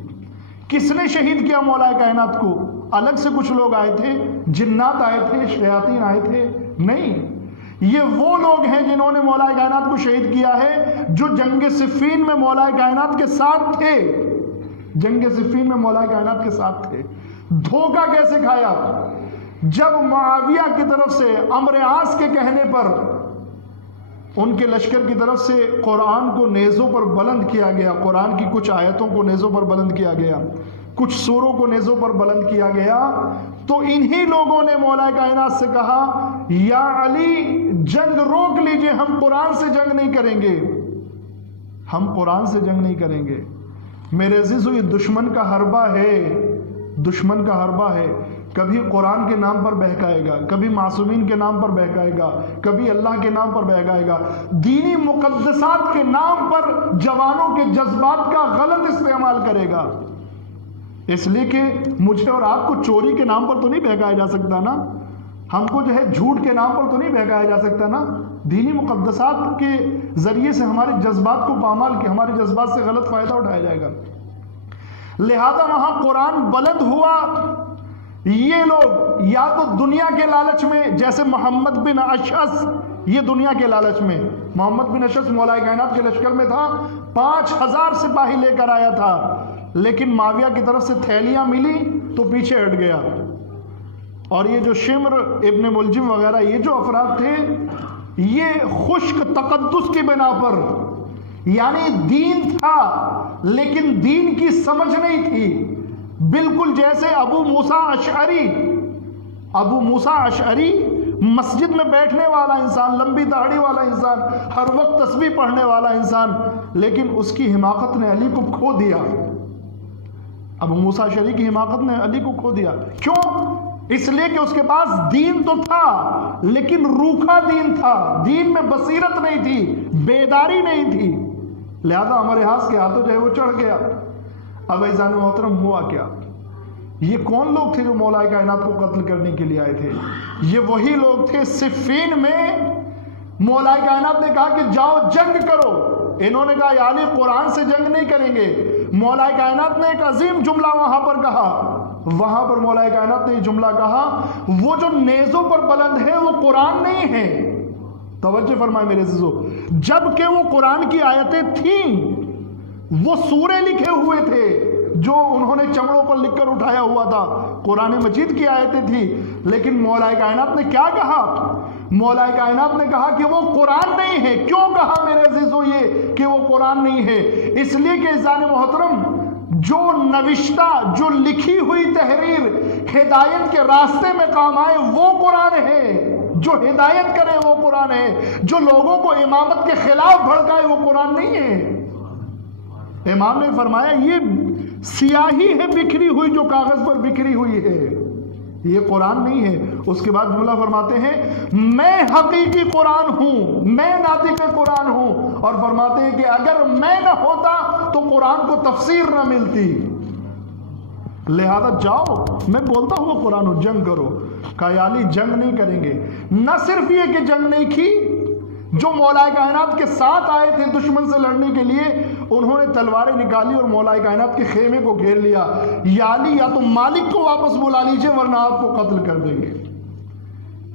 کس نے شہید کیا مولا کائنات کو؟ الگ سے کچھ لوگ آئے تھے، جنات آئے تھے، شیاطین آئے تھے؟ نہیں، یہ وہ لوگ ہیں جنہوں نے مولا کائنات کو شہید کیا ہے جو جنگ صفین میں مولا کائنات کے ساتھ تھے، جنگ صفین میں مولا کائنات کے ساتھ تھے. دھوکہ کیسے کھایا؟ جب معاویہ کی طرف سے عمرو عاص کے کہنے پر ان کے لشکر کی طرف سے قرآن کو نیزوں پر بلند کیا گیا، قرآن کی کچھ آیتوں کو نیزوں پر بلند کیا گیا، کچھ سوروں کو نیزوں پر بلند کیا گیا، تو انہی لوگوں نے مولا کائنات سے کہا یا علی جنگ روک لیجئے، ہم قرآن سے جنگ نہیں کریں گے، ہم قرآن سے جنگ نہیں کریں گے. میرے عزیزو، یہ دشمن کا حربہ ہے، دشمن کا حربہ ہے. کبھی قرآن کے نام پر بہکائے گا، کبھی معصومین کے نام پر بہکائے گا، کبھی اللہ کے نام پر بہکائے گا، دینی مقدسات کے نام پر جوانوں کے جذبات کا غلط استعمال کرے گا. اس لیے کہ مجھے اور آپ کو چوری کے نام پر تو نہیں بہکایا جا سکتا نا، ہم کو جو ہے جھوٹ کے نام پر تو نہیں بہکایا جا سکتا نا. دینی مقدسات کے ذریعے سے ہمارے جذبات کو پامال کے، ہمارے جذبات سے غلط فائدہ اٹھایا جائے گا. لہذا وہاں قرآن بلند ہوا. یہ لوگ یا تو دنیا کے لالچ میں، جیسے محمد بن اشعث، یہ دنیا کے لالچ میں، محمد بن اشعث مولا کائنات کے لشکر میں تھا، 5000 سپاہی لے کر آیا تھا، لیکن معاویہ کی طرف سے تھیلیاں ملی تو پیچھے ہٹ گیا. اور یہ جو شمر ابن ملجم وغیرہ یہ جو افراد تھے، یہ خشک تقدس کی بنا پر، یعنی دین تھا لیکن دین کی سمجھ نہیں تھی. بالکل جیسے ابو موسیٰ اشعری مسجد میں بیٹھنے والا انسان، لمبی داڑھی والا انسان، ہر وقت تسبیح پڑھنے والا انسان، لیکن اس کی حماقت نے علی کو کھو دیا. ابو موسیٰ اشعری کی حماقت نے علی کو کھو دیا. کیوں؟ اس لیے کہ اس کے پاس دین تو تھا لیکن روکھا دین تھا، دین میں بصیرت نہیں تھی، بیداری نہیں تھی، لہذا ہمارے ہاتھ کے ہاتھوں جو ہے وہ چڑھ گیا. اب عزیزان محترم، ہوا کیا؟ یہ کون لوگ تھے جو مولا کائنات کو قتل کرنے کے لیے آئے تھے؟ یہ وہی لوگ تھے صفین میں مولا کائنات نے کہا کہ جاؤ جنگ کرو. انہوں نے کہا یا علی قرآن سے جنگ نہیں کریں گے. مولا کائنات نے ایک عظیم جملہ وہاں پر کہا، وہاں پر مولا کائنات نے یہ جملہ کہا، وہ جو نیزوں پر بلند ہے وہ قرآن نہیں ہے. توجہ فرمائے میرے عزیزو، جبکہ وہ قرآن کی آیتیں تھیں، وہ سورے لکھے ہوئے تھے جو انہوں نے چمڑوں پر لکھ کر اٹھایا ہوا تھا، قرآن مجید کی آیتیں تھی، لیکن مولا کائنات نے کیا کہا؟ مولا کائنات نے کہا کہ وہ قرآن نہیں ہے. کیوں کہا میرے عزیزو یہ کہ وہ قرآن نہیں ہے؟ اس لیے کہ عزیزان محترم، جو نوشتہ، جو لکھی ہوئی تحریر ہدایت کے راستے میں کام آئے وہ قرآن ہے، جو ہدایت کرے وہ قرآن ہے، جو لوگوں کو امامت کے خلاف بھڑکائے وہ قرآن نہیں ہے. امام نے فرمایا یہ سیاہی ہے بکھری ہوئی جو کاغذ پر بکھری ہوئی ہے، یہ قرآن نہیں ہے. اس کے بعد جملہ فرماتے ہیں میں حقیقی قرآن ہوں، میں ناطق قرآن ہوں، اور فرماتے ہیں کہ اگر میں نہ ہوتا تو قرآن کو تفسیر نہ ملتی، لہذا جاؤ میں بولتا ہوں وہ قرآن ہوں، جنگ کرو. کہا یا علی جنگ نہیں کریں گے. نہ صرف یہ کہ جنگ نہیں کی، جو مولا کائنات کے ساتھ آئے تھے دشمن سے لڑنے کے لیے، انہوں نے تلواریں نکالی اور مولا کائنات کے خیمے کو گھیر لیا. یا علی یا تو مالک کو واپس بلا لیجئے ورنہ آپ کو قتل کر دیں گے.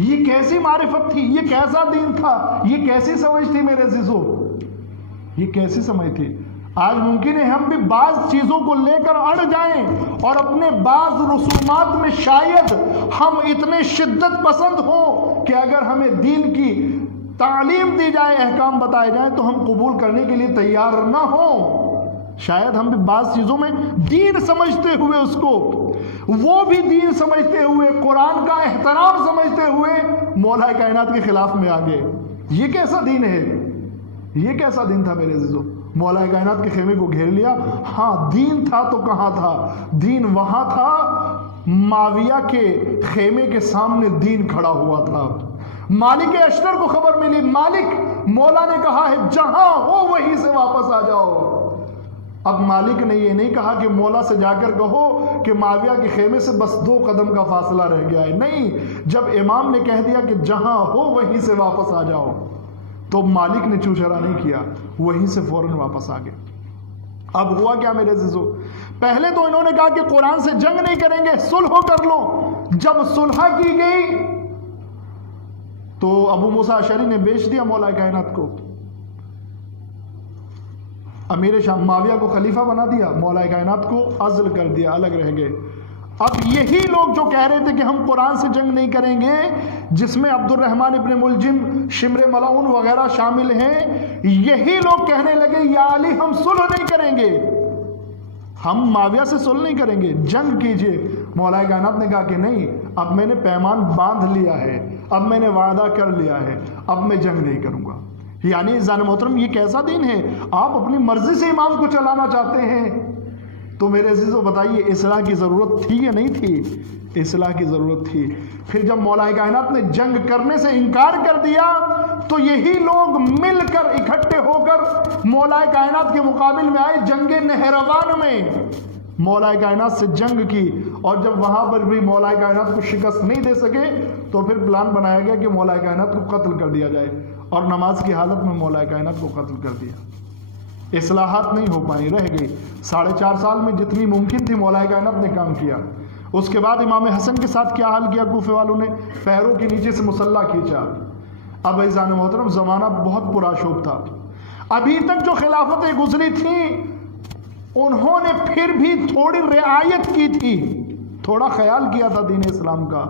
یہ کیسی معرفت تھی، یہ کیسا دین تھا، یہ کیسی سمجھ تھی میرے عزیزو، یہ کیسی سمجھ تھی. آج ممکن ہے ہم بھی بعض چیزوں کو لے کر اڑ جائیں اور اپنے بعض رسومات میں شاید ہم اتنے شدت پسند ہوں کہ اگر ہمیں دین کی تعلیم دی جائے، احکام بتائے جائیں تو ہم قبول کرنے کے لیے تیار نہ ہوں. شاید ہم بھی بعض چیزوں میں دین سمجھتے ہوئے اس کو وہ بھی دین سمجھتے ہوئے، قرآن کا احترام سمجھتے ہوئے مولا کائنات کے خلاف میں آ گئے۔ یہ کیسا دین ہے؟ یہ کیسا دین تھا میرے عزیزو؟ مولا کائنات کے خیمے کو گھیر لیا۔ ہاں دین تھا تو کہاں تھا؟ دین وہاں تھا، معاویہ کے خیمے کے سامنے دین کھڑا ہوا تھا۔ مالک اشتر کو خبر ملی، مالک مولا نے کہا ہے جہاں ہو وہیں سے واپس آ جاؤ۔ اب مالک نے یہ نہیں کہا کہ مولا سے جا کر کہو کہ معاویہ کے خیمے سے بس 2 قدم کا فاصلہ رہ گیا ہے، نہیں، جب امام نے کہہ دیا کہ جہاں ہو وہیں سے واپس آ جاؤ تو مالک نے چوچرا نہیں کیا، وہیں سے فوراً واپس آ گئے۔ اب ہوا کیا میرے عزیزو؟ پہلے تو انہوں نے کہا کہ قرآن سے جنگ نہیں کریں گے، صلح کر لو۔ جب صلح کی گئی تو ابو موسیٰ اشعری نے بیچ دیا مولا کائنات کو، امیر شام معاویہ کو خلیفہ بنا دیا، مولا کائنات کو عزل کر دیا، الگ رہ گئے۔ اب یہی لوگ جو کہہ رہے تھے کہ ہم قرآن سے جنگ نہیں کریں گے، جس میں عبد الرحمن ابن ملجم، شمر ملعون وغیرہ شامل ہیں، یہی لوگ کہنے لگے یا علی ہم صلح نہیں کریں گے، ہم معاویہ سے صلح نہیں کریں گے، جنگ کیجئے۔ مولا کائنات نے کہا کہ نہیں، اب میں نے پیمان باندھ لیا ہے، اب میں نے وعدہ کر لیا ہے، اب میں جنگ نہیں کروں گا۔ یعنی عزیزان محترم یہ کیسا دین ہے؟ آپ اپنی مرضی سے امام کو چلانا چاہتے ہیں۔ تو میرے عزیزو بتائیے اصلاح کی ضرورت تھی یا نہیں تھی؟ اصلاح کی ضرورت تھی۔ پھر جب مولا کائنات نے جنگ کرنے سے انکار کر دیا تو یہی لوگ مل کر اکٹھے ہو کر مولا کائنات کے مقابل میں آئے، جنگ نہروان میں مولا کائنات سے جنگ کی، اور جب وہاں پر بھی مولا کائنات کو شکست نہیں دے سکے تو پھر پلان بنایا گیا کہ مولا کائنات کو قتل کر دیا جائے، اور نماز کی حالت میں مولا کائنات کو قتل کر دیا۔ اصلاحات نہیں ہو پائیں، رہ گئی۔ 4.5 سال میں جتنی ممکن تھی مولا کائنات نے کام کیا۔ اس کے بعد امام حسن کے ساتھ کیا حال کیا کوفے والوں نے؟ پیروں کے نیچے سے مسلح کھینچا۔ اب عزیزان محترم زمانہ بہت پرآشوب تھا، ابھی تک جو خلافتیں گزری تھیں انہوں نے پھر بھی تھوڑی رعایت کی تھی، تھوڑا خیال کیا تھا دین اسلام کا،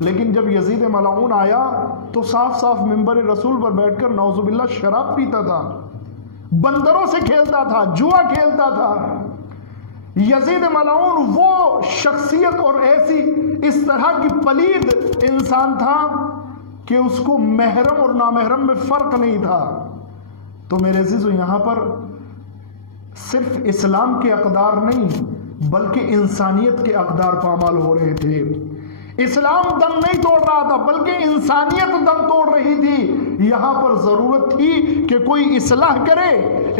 لیکن جب یزید ملعون آیا تو صاف صاف منبر رسول پر بیٹھ کر نعوذ باللہ شراب پیتا تھا، بندروں سے کھیلتا تھا، جوا کھیلتا تھا۔ یزید ملعون وہ شخصیت اور ایسی اس طرح کی پلید انسان تھا کہ اس کو محرم اور نامحرم میں فرق نہیں تھا۔ تو میرے عزیزو یہاں پر صرف اسلام کے اقدار نہیں بلکہ انسانیت کے اقدار پامال ہو رہے تھے۔ اسلام دم نہیں توڑ رہا تھا بلکہ انسانیت دم توڑ رہی تھی۔ یہاں پر ضرورت تھی کہ کوئی اصلاح کرے۔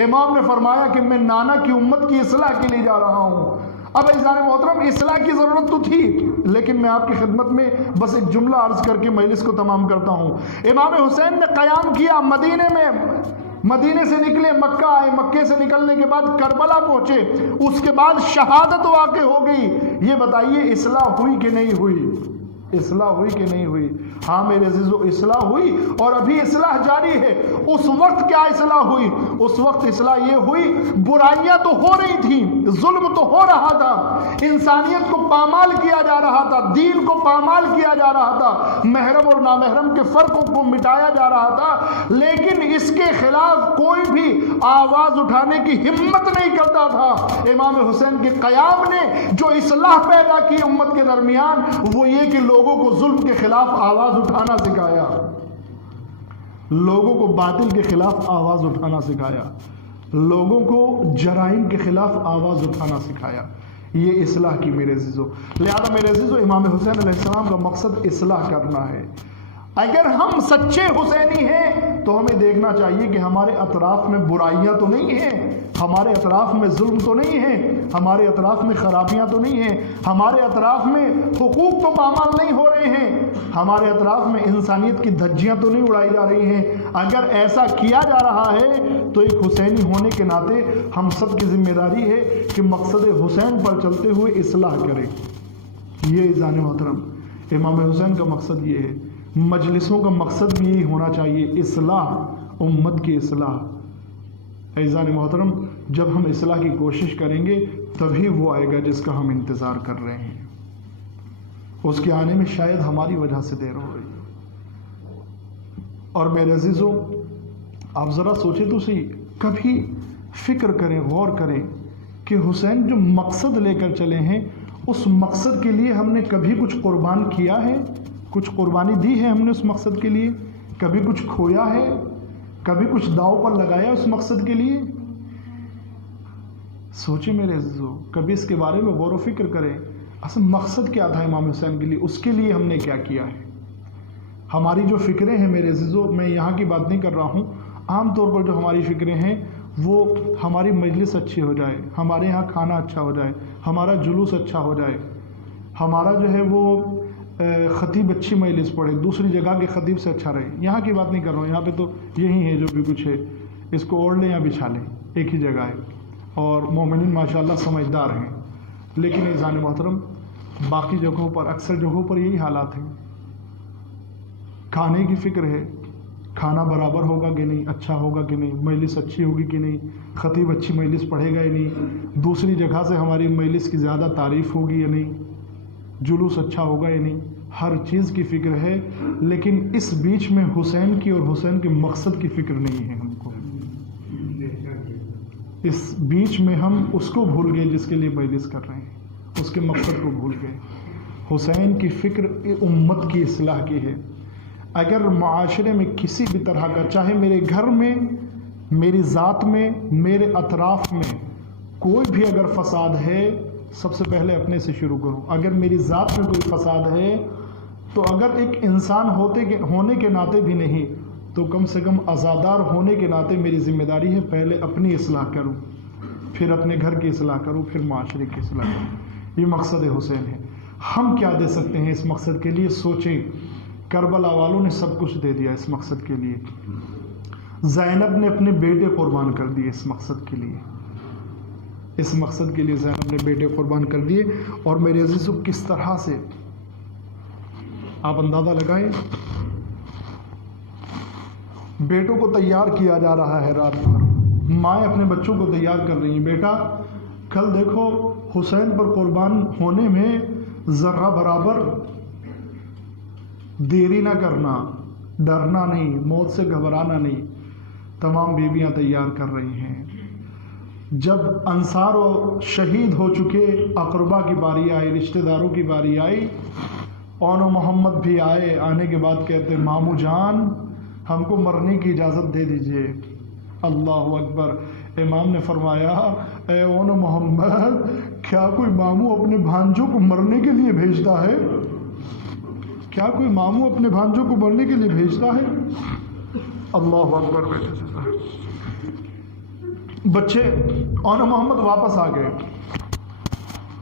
امام نے فرمایا کہ میں نانا کی امت کی اصلاح کے لیے جا رہا ہوں۔ اب عزیزان محترم اصلاح کی ضرورت تو تھی، لیکن میں آپ کی خدمت میں بس ایک جملہ عرض کر کے مجلس کو تمام کرتا ہوں۔ امام حسین نے قیام کیا مدینے میں، مدینے سے نکلے مکہ آئے، مکے سے نکلنے کے بعد کربلا پہنچے، اس کے بعد شہادت واقع ہو گئی۔ یہ بتائیے اصلاح ہوئی کہ نہیں ہوئی؟ اصلاح ہوئی کہ نہیں ہوئی؟ ہاں میرے عزیزو اصلاح ہوئی، اور ابھی اصلاح جاری ہے۔ اس وقت کیا اصلاح ہوئی؟ اس وقت اصلاح یہ ہوئی، برائیاں تو ہو رہی تھیں، ظلم تو ہو رہا تھا، انسانیت کو پامال کیا جا رہا تھا، دین کو پامال کیا جا رہا تھا، محرم اور نامحرم کے فرقوں کو مٹایا جا رہا تھا، لیکن اس کے خلاف کوئی بھی آواز اٹھانے کی ہمت نہیں کرتا تھا۔ امام حسین کے قیام نے جو اصلاح پیدا کی امت کے درمیان وہ یہ کہ لوگوں کو ظلم کے خلاف آواز اٹھانا سکھایا، لوگوں کو باطل کے خلاف آواز اٹھانا سکھایا، لوگوں کو جرائم کے خلاف آواز اٹھانا سکھایا۔ یہ اصلاح کی میرے عزیزو۔ لہذا میرے عزیزو امام حسین علیہ السلام کا مقصد اصلاح کرنا ہے۔ اگر ہم سچے حسینی ہیں تو ہمیں دیکھنا چاہیے کہ ہمارے اطراف میں برائیاں تو نہیں ہیں، ہمارے اطراف میں ظلم تو نہیں ہے، ہمارے اطراف میں خرابیاں تو نہیں ہیں، ہمارے اطراف میں حقوق تو پامال نہیں ہو رہے ہیں، ہمارے اطراف میں انسانیت کی دھجیاں تو نہیں اڑائی جا رہی ہیں۔ اگر ایسا کیا جا رہا ہے تو ایک حسینی ہونے کے ناطے ہم سب کی ذمہ داری ہے کہ مقصد حسین پر چلتے ہوئے اصلاح کریں۔ یہ عزیزان محترم امام حسین کا مقصد یہ ہے، مجلسوں کا مقصد بھی یہی ہونا چاہیے، اصلاح، امت کی اصلاح۔ عزیزان محترم جب ہم اصلاح کی کوشش کریں گے تبھی وہ آئے گا جس کا ہم انتظار کر رہے ہیں، اس کے آنے میں شاید ہماری وجہ سے دیر ہو رہی ہے۔ اور میرے عزیزوں آپ ذرا سوچیں تو صحیح، کبھی فکر کریں، غور کریں کہ حسین جو مقصد لے کر چلے ہیں اس مقصد کے لیے ہم نے کبھی کچھ قربان کیا ہے؟ کچھ قربانی دی ہے ہم نے اس مقصد کے لیے؟ کبھی کچھ کھویا ہے؟ کبھی کچھ داؤ پر لگایا اس مقصد کے لیے؟ سوچیں میرے عزیزو، کبھی اس کے بارے میں غور و فکر کریں، اصل مقصد کیا تھا امام حسین کے لیے، اس کے لیے ہم نے کیا کیا ہے؟ ہماری جو فکریں ہیں میرے عزیزو، میں یہاں کی بات نہیں کر رہا ہوں، عام طور پر جو ہماری فکریں ہیں وہ ہماری مجلس اچھی ہو جائے، ہمارے یہاں کھانا اچھا ہو جائے، ہمارا جلوس اچھا ہو جائے، ہمارا جو ہے وہ خطیب اچھی مجلس پڑھے، دوسری جگہ کے خطیب سے اچھا رہے. یہاں کی بات نہیں کر رہا ہوں، یہاں پہ تو یہی ہے جو بھی کچھ ہے، اس کو اوڑھ لیں یا بچھا لیں، ایک ہی جگہ ہے، اور مومنین ماشاءاللہ سمجھدار ہیں. لیکن عزیزان محترم، باقی جگہوں پر، اکثر جگہوں پر یہی حالات ہیں. کھانے کی فکر ہے، کھانا برابر ہوگا کہ نہیں، اچھا ہوگا کہ نہیں، مجلس اچھی ہوگی کہ نہیں، خطیب اچھی مجلس پڑھے گا یا نہیں، دوسری جگہ سے ہماری مجلس کی زیادہ تعریف ہوگی یا نہیں، جلوس اچھا ہوگا یا نہیں، ہر چیز کی فکر ہے. لیکن اس بیچ میں حسین کی اور حسین کے مقصد کی فکر نہیں ہے ہم کو. اس بیچ میں ہم اس کو بھول گئے جس کے لیے مجلس کر رہے ہیں، اس کے مقصد کو بھول گئے. حسین کی فکر امت کی اصلاح کی ہے. اگر معاشرے میں کسی بھی طرح کا، چاہے میرے گھر میں، میری ذات میں، میرے اطراف میں کوئی بھی اگر فساد ہے، سب سے پہلے اپنے سے شروع کروں. اگر میری ذات میں کوئی فساد ہے تو اگر ایک انسان ہونے کے ناطے بھی نہیں تو کم سے کم عزادار ہونے کے ناطے میری ذمہ داری ہے پہلے اپنی اصلاح کروں، پھر اپنے گھر کی اصلاح کروں، پھر معاشرے کی اصلاح کروں. یہ مقصد حسین ہے. ہم کیا دے سکتے ہیں اس مقصد کے لیے؟ سوچیں. کربلا والوں نے سب کچھ دے دیا اس مقصد کے لیے. زینب نے اپنے بیٹے قربان کر دیے اس مقصد کے لیے. اس مقصد کے لیے زینب نے بیٹے قربان کر دیے. اور میرے عزیزو، کس طرح سے آپ اندازہ لگائیں، بیٹوں کو تیار کیا جا رہا ہے. رات بھر مائیں اپنے بچوں کو تیار کر رہی ہیں، بیٹا کل دیکھو حسین پر قربان ہونے میں ذرہ برابر دیری نہ کرنا، ڈرنا نہیں، موت سے گھبرانا نہیں. تمام بیویاں تیار کر رہی ہیں. جب انصار و شہید ہو چکے اقربا کی باری آئی، رشتہ داروں کی باری آئی، اون و محمد بھی آئے. آنے کے بعد کہتے ماموں جان ہم کو مرنے کی اجازت دے دیجئے. اللہ اکبر. امام نے فرمایا اے اون و محمد، کیا کوئی ماموں اپنے بھانجوں کو مرنے کے لیے بھیجتا ہے؟ کیا کوئی ماموں اپنے بھانجوں کو مرنے کے لیے بھیجتا ہے؟ اللہ اکبر. بچے اون و محمد واپس آ گئے.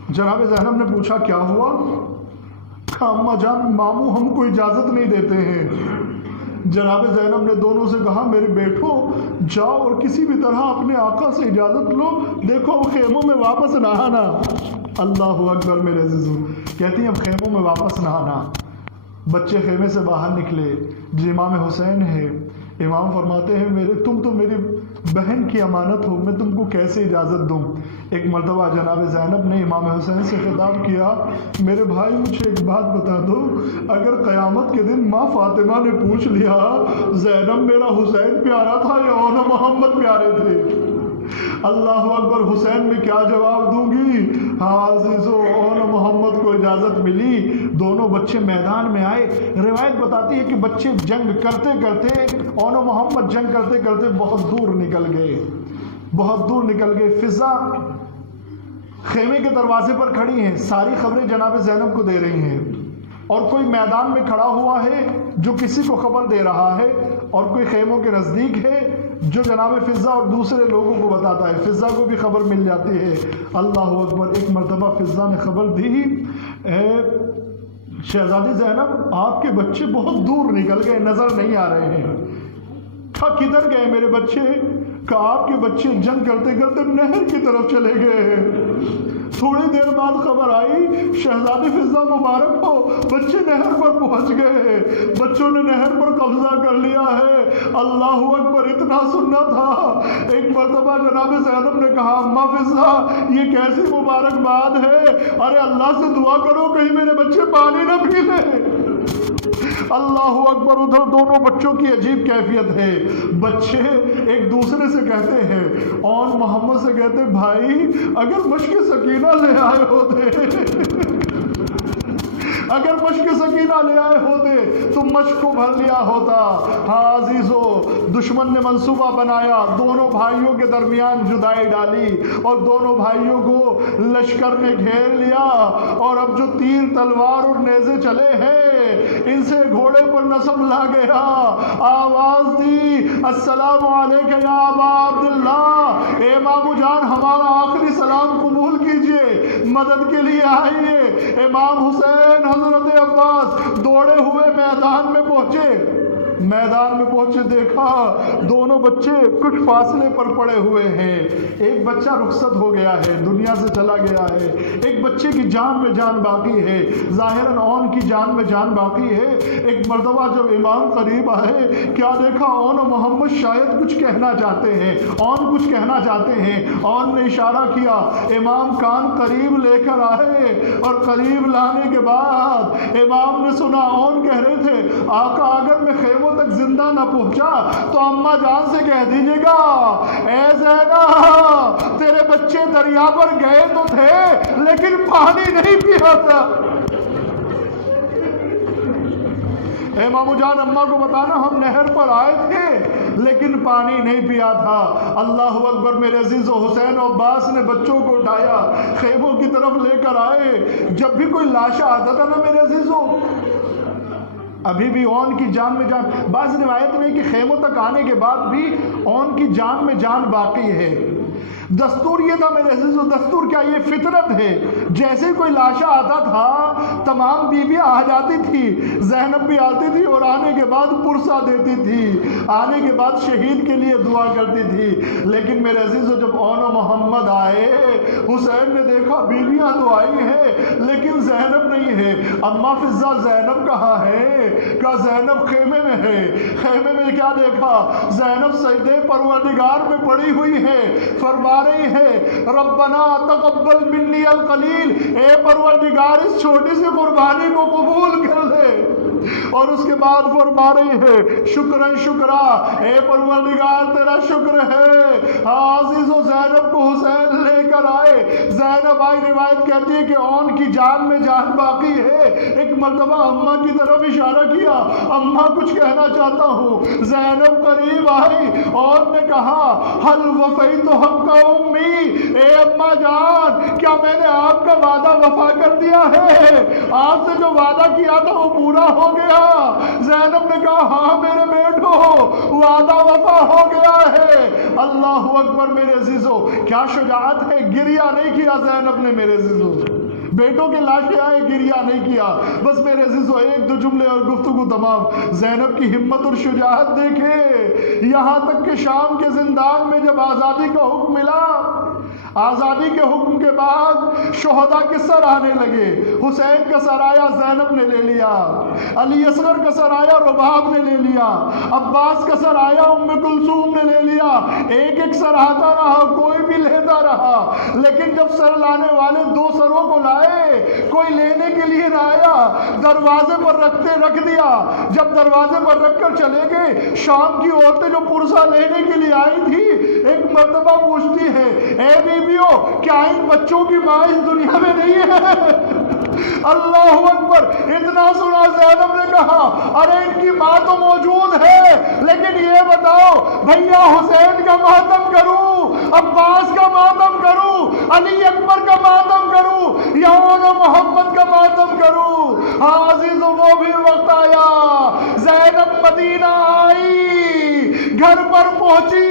جناب زینب نے پوچھا کیا ہوا؟ اماں جان ماموں ہم کو اجازت نہیں دیتے ہیں. جناب زینب نے دونوں سے کہا میرے بیٹھو جاؤ اور کسی بھی طرح اپنے آقا سے اجازت لو، دیکھو خیموں میں واپس نہ آنا. اللہ اکبر. میرے عزیزو، کہتی ہیں اب خیموں میں واپس نہ آنا. بچے خیمے سے باہر نکلے. جو امام حسین ہے، امام فرماتے ہیں تم تو میری بہن کی امانت ہو، میں تم کو کیسے اجازت دوں. ایک مرتبہ جناب زینب نے امام حسین سے خطاب کیا، میرے بھائی مجھے ایک بات بتا دو، اگر قیامت کے دن ماں فاطمہ نے پوچھ لیا زینب میرا حسین پیارا تھا یا اون محمد پیارے تھے، اللہ اکبر، حسین میں کیا جواب دوں گی؟ ہاں عزیزو، اون محمد کو اجازت ملی. دونوں بچے میدان میں آئے. روایت بتاتی ہے کہ بچے جنگ کرتے کرتے، اون محمد جنگ کرتے کرتے بہت دور نکل گئے، بہت دور نکل گئے. فضا خیمے کے دروازے پر کھڑی ہیں، ساری خبریں جناب زینب کو دے رہی ہیں، اور کوئی میدان میں کھڑا ہوا ہے جو کسی کو خبر دے رہا ہے، اور کوئی خیموں کے نزدیک ہے جو جناب فضا اور دوسرے لوگوں کو بتاتا ہے. فضا کو بھی خبر مل جاتی ہے. اللہ اکبر. ایک مرتبہ فضا نے خبر دی، شہزادی زینب آپ کے بچے بہت دور نکل گئے، نظر نہیں آ رہے ہیں. کہا کدھر گئے میرے بچے؟ کہا آپ کے بچے جنگ کرتے کرتے نہر کی طرف چلے گئے ہیں. تھوڑی دیر بعد خبر آئی شہزادی فضا مبارک ہو، بچے نہر پر پہنچ گئے، بچوں نے نہر پر قبضہ کر لیا ہے. اللہ اکبر. اتنا سننا تھا. ایک مرتبہ جناب زینب نے کہا اماں فضا یہ کیسی مبارک بات ہے، ارے اللہ سے دعا کرو کہیں میرے بچے پانی نہ پی لیں. اللہ اکبر. ادھر دونوں بچوں کی عجیب کیفیت ہے. بچے ایک دوسرے سے کہتے ہیں، اون محمد سے کہتے بھائی اگر مشق سکینہ لے آئے ہوتے اگر مشق سکینہ لے آئے ہوتے تو مشق کو بھر لیا ہوتا۔ ہاں عزیزو، دشمن نے منصوبہ بنایا، دونوں بھائیوں کے درمیان جدائی ڈالی اور دونوں بھائیوں کو لشکر نے گھیر لیا، اور اب جو تیر تلوار اور نیزے چلے ہیں ان سے گھوڑے پر نصب لا گیا، آواز دی السلام علیکہ یا ابا عبداللہ، اے امام جان ہمارا آخری سلام قبول کیجئے، مدد کے لیے آئیے۔ امام حسین حضرت عباس دوڑے ہوئے میدان میں پہنچے، دیکھا دونوں بچے کچھ فاصلے پر پڑے ہوئے ہیں، ایک بچہ رخصت ہو گیا ہے، دنیا سے چلا گیا ہے، ایک بچے کی جان میں جان باقی ہے، ظاہراً اون کی جان میں جان باقی ہے۔ ایک مرتبہ جب امام قریب آئے، کیا دیکھا اون و محمد شاید کچھ کہنا چاہتے ہیں، اون کچھ کہنا چاہتے ہیں، اون نے اشارہ کیا، امام کان قریب لے کر آئے، اور قریب لانے کے بعد امام نے سنا اون کہہ رہے تھے آقا اگر میں خیموں تک زندہ نہ پہنچا تو اماں جان سے کہہ دیجیے گا اے زینب تیرے بچے دریا پر گئے تو تھے لیکن پانی نہیں پیا تھا۔ امام جان اماں کو بتانا ہم نہر پر آئے تھے لیکن پانی نہیں پیا تھا۔ اللہ اکبر میرے عزیز و حسین و عباس نے بچوں کو اٹھایا، خیموں کی طرف لے کر آئے۔ جب بھی کوئی لاشا آتا تھا نا میرے عزیزوں، ابھی بھی اون کی جان میں جان، بعض روایت میں کہ خیموں تک آنے کے بعد بھی اون کی جان میں جان باقی ہے۔ دستور یہ تھا میرے عزیزو، دستور کیا، یہ فطرت ہے، جیسے کوئی لاشا آتا تھا تمام بیویاں آ جاتی تھی، زینب بھی آتی تھی اور آنے کے بعد پرسہ دیتی تھی، آنے کے بعد شہید کے لیے دعا کرتی تھی۔ لیکن میرے عزیزو جب اون و محمد آئے، حسین نے دیکھا بیویاں تو آئی ہیں لیکن زینب نہیں ہے۔ اماں فضہ زینب کہاں ہے؟ کہا زینب خیمے میں ہے۔ خیمے میں کیا دیکھا؟ زینب سجدے پروردگار میں پڑی ہوئی ہے، فرما رہی ہے ربنا تقبل منی القلیل، اے پروردگار اس چھوٹی سی قربانی کو قبول کر لے، اور اس کے بعد فرما رہی ہے شکرن شکرا، اے پروردگار تیرا شکر ہے۔ عزیز و زینب کو حسین لے کر آئے، زینب آئی، روایت کہتی ہے کہ اون کی جان میں جان باقی ہے۔ ایک مرتبہ اماں کی طرف اشارہ کیا، اماں کچھ کہنا چاہتا ہوں۔ زینب قریب آئی اور نے کہا حل وفیت حق امی، اے اماں جان کیا میں نے آپ کا وعدہ وفا کر دیا ہے؟ آپ سے جو وعدہ کیا تھا وہ پورا ہو گیا؟ زینب نے کہا ہاں میرے بیٹو وعدہ وفا ہو گیا ہے۔ اللہ اکبر میرے عزیزو، کیا شجاعت ہے، گریہ نہیں کیا زینب نے میرے عزیزو، بیٹوں کے لاشیں آئے گریہ نہیں کیا۔ بس میرے عزیزو ایک دو جملے اور گفتگو تمام۔ زینب کی ہمت اور شجاعت دیکھے، یہاں تک کہ شام کے زندان میں جب آزادی کا حکم ملا، آزادی کے حکم کے بعد شہداء کے سر آنے لگے، حسین کا سر آیا زینب نے لے لیا، علی اصغر کا سر آیا رباب نے لے لیا، عباس کا سر آیا ام کلثوم نے لے لیا، ایک ایک سر آتا رہا، کوئی بھی لیتا رہا۔ لیکن جب سر لانے والے دو سروں کو لائے، کوئی لینے کے لیے نہ آیا، دروازے پر رکھ دیا۔ جب دروازے پر رکھ کر چلے گئے، شام کی عورتیں جو پرسہ لینے کے لیے آئی تھی ایک مرتبہ پوچھتی ہے اے بیویوں کیا ان بچوں کی ماں اس دنیا میں نہیں ہے؟ اللہ اکبر، اتنا سنا زینب نے کہا ارے ان کی ماں تو موجود ہے، لیکن یہ بتاؤ بھیا حسین کا ماتم کروں، عباس کا ماتم کروں، علی اکبر کا ماتم کروں یا محمد کا ماتم کروں؟ ہاں عزیزو وہ بھی وقت آیا، زینب مدینہ آئی، گھر پر پہنچی،